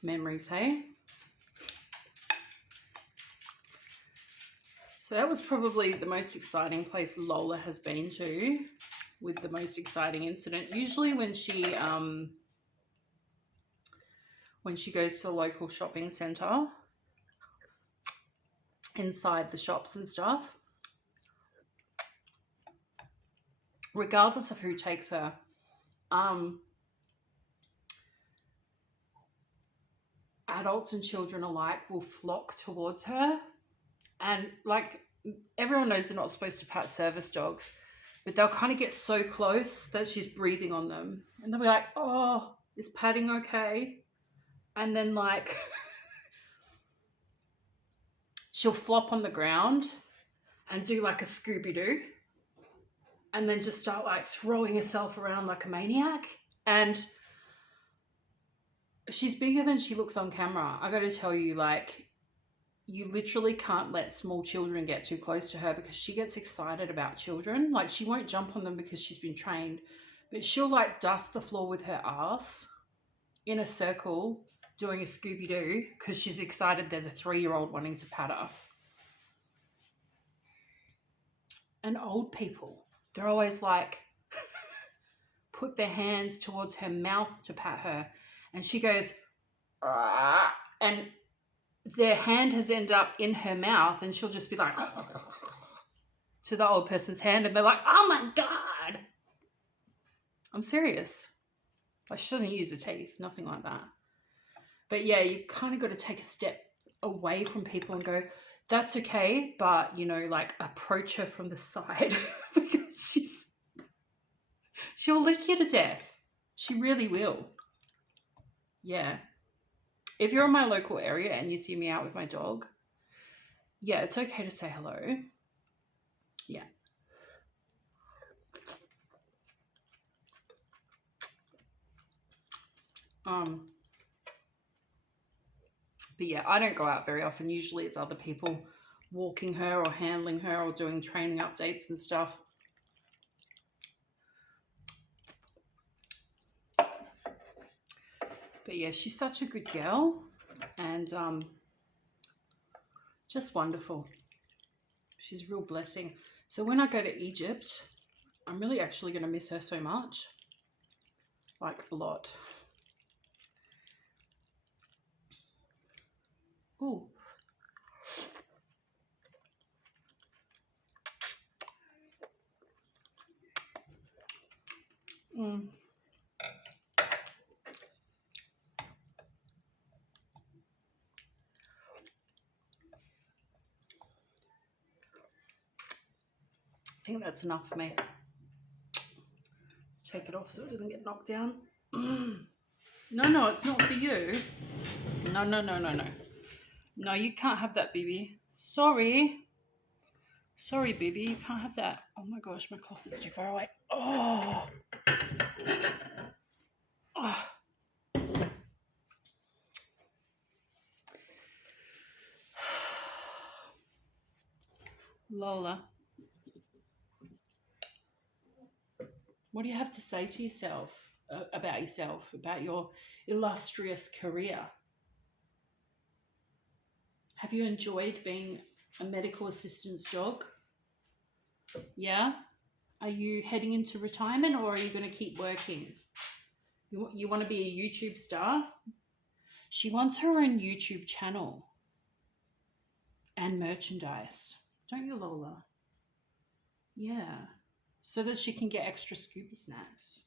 Memories, hey? So that was probably the most exciting place Lola has been to, with the most exciting incident. Usually when she goes to a local shopping centre, inside the shops and stuff, regardless of who takes her, adults and children alike will flock towards her. And like everyone knows they're not supposed to pat service dogs, but they'll kind of get so close that she's breathing on them. And they'll be like, oh, is patting okay? And then like she'll flop on the ground and do like a Scooby-Doo and then just start like throwing herself around like a maniac. And she's bigger than she looks on camera. I got to tell you, like, you literally can't let small children get too close to her because she gets excited about children. Like, she won't jump on them because she's been trained, but she'll like dust the floor with her ass in a circle doing a Scooby-Doo because she's excited there's a 3-year-old wanting to pat her. And old people, they're always like put their hands towards her mouth to pat her, and she goes, "Ah," and their hand has ended up in her mouth, and she'll just be like to the old person's hand, and they're like, oh my God. I'm serious. Like, she doesn't use her teeth, nothing like that. But yeah, you kind of got to take a step away from people and go, that's okay, but, you know, like approach her from the side because she'll lick you to death. She really will. Yeah. If you're in my local area and you see me out with my dog, yeah, it's okay to say hello. Yeah. But yeah, I don't go out very often. Usually it's other people walking her or handling her or doing training updates and stuff. But yeah, she's such a good girl and just wonderful. She's a real blessing. So when I go to Egypt, I'm really actually going to miss her so much. Like a lot. Ooh. I think that's enough for me. Let's take it off so it doesn't get knocked down. No, it's not for you. No. No, you can't have that, baby. Sorry, baby, you can't have that. Oh my gosh, my cloth is too far away. Oh. Lola, what do you have to say to yourself, about your illustrious career? Have you enjoyed being a medical assistant's dog? Yeah? Are you heading into retirement or are you going to keep working? You want to be a YouTube star? She wants her own YouTube channel and merchandise. Don't you, Lola? Yeah. So that she can get extra Scooby snacks.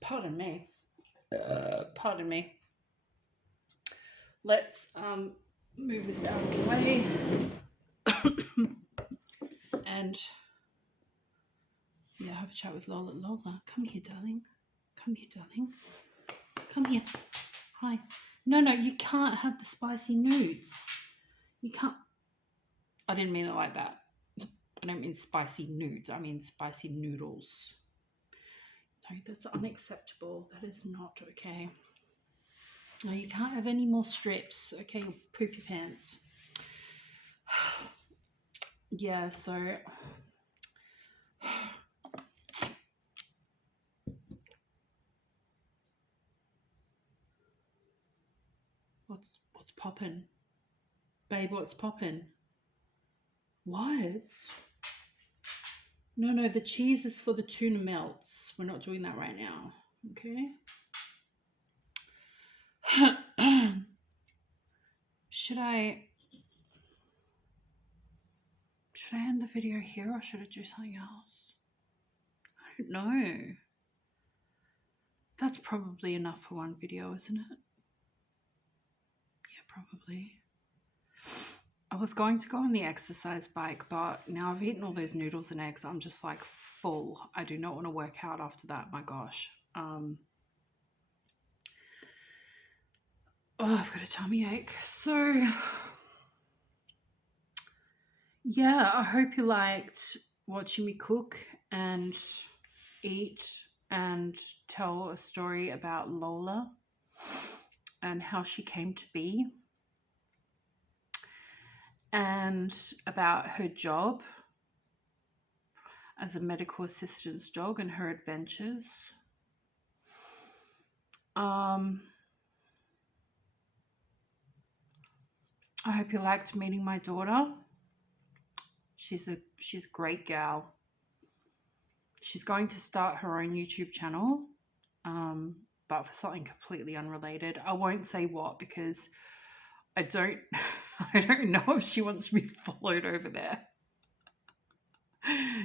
Pardon me. Pardon me. Let's move this out of the way. And yeah, have a chat with Lola. Lola, come here, darling. Come here, darling. Come here. Hi. No, you can't have the spicy nudes. You can't. I didn't mean it like that. I don't mean spicy nudes. I mean spicy noodles. No, that's unacceptable. That is not okay. No, you can't have any more strips. Okay, you'll poop your pants. Yeah, so what's poppin'? Babe, what's poppin'? What? No, the cheese is for the tuna melts. We're not doing that right now. Okay. Should I end the video here or should I do something else? I don't know. That's probably enough for one video, isn't it? Yeah, probably. I was going to go on the exercise bike, but now I've eaten all those noodles and eggs. I'm just like full. I do not want to work out after that. My gosh. Oh, I've got a tummy ache. So, yeah, I hope you liked watching me cook and eat and tell a story about Lola and how she came to be and about her job as a medical assistance dog and her adventures. I hope you liked meeting my daughter. She's a great gal. She's going to start her own YouTube channel, but for something completely unrelated. I won't say what because I don't know if she wants to be followed over there.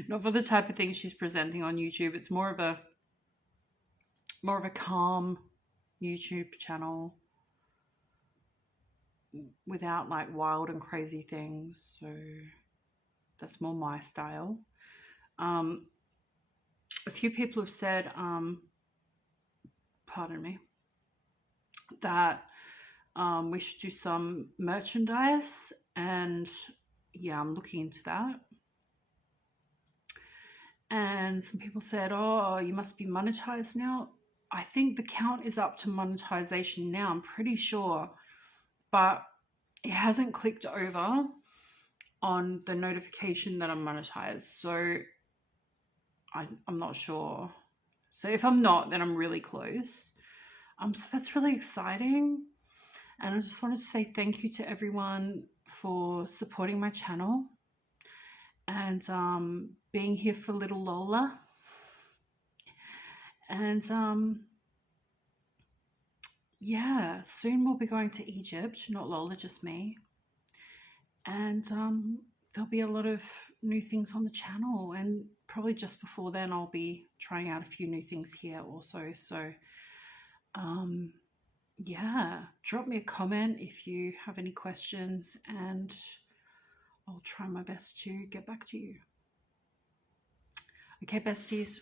Not for the type of thing she's presenting on YouTube. It's more of a calm YouTube channel without like wild and crazy things. So that's more my style. A few people have said, pardon me, that we should do some merchandise, and yeah, I'm looking into that. And some people said, oh, you must be monetized now. I think the count is up to monetization now, I'm pretty sure, but it hasn't clicked over on the notification that I'm monetized, so I'm not sure. So if I'm not, then I'm really close. So that's really exciting. And I just wanted to say thank you to everyone for supporting my channel and being here for little Lola. And yeah, soon we'll be going to Egypt, not Lola, just me. And there'll be a lot of new things on the channel, and probably just before then I'll be trying out a few new things here also. So yeah, drop me a comment if you have any questions and I'll try my best to get back to you. Okay, besties,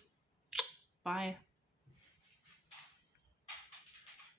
bye.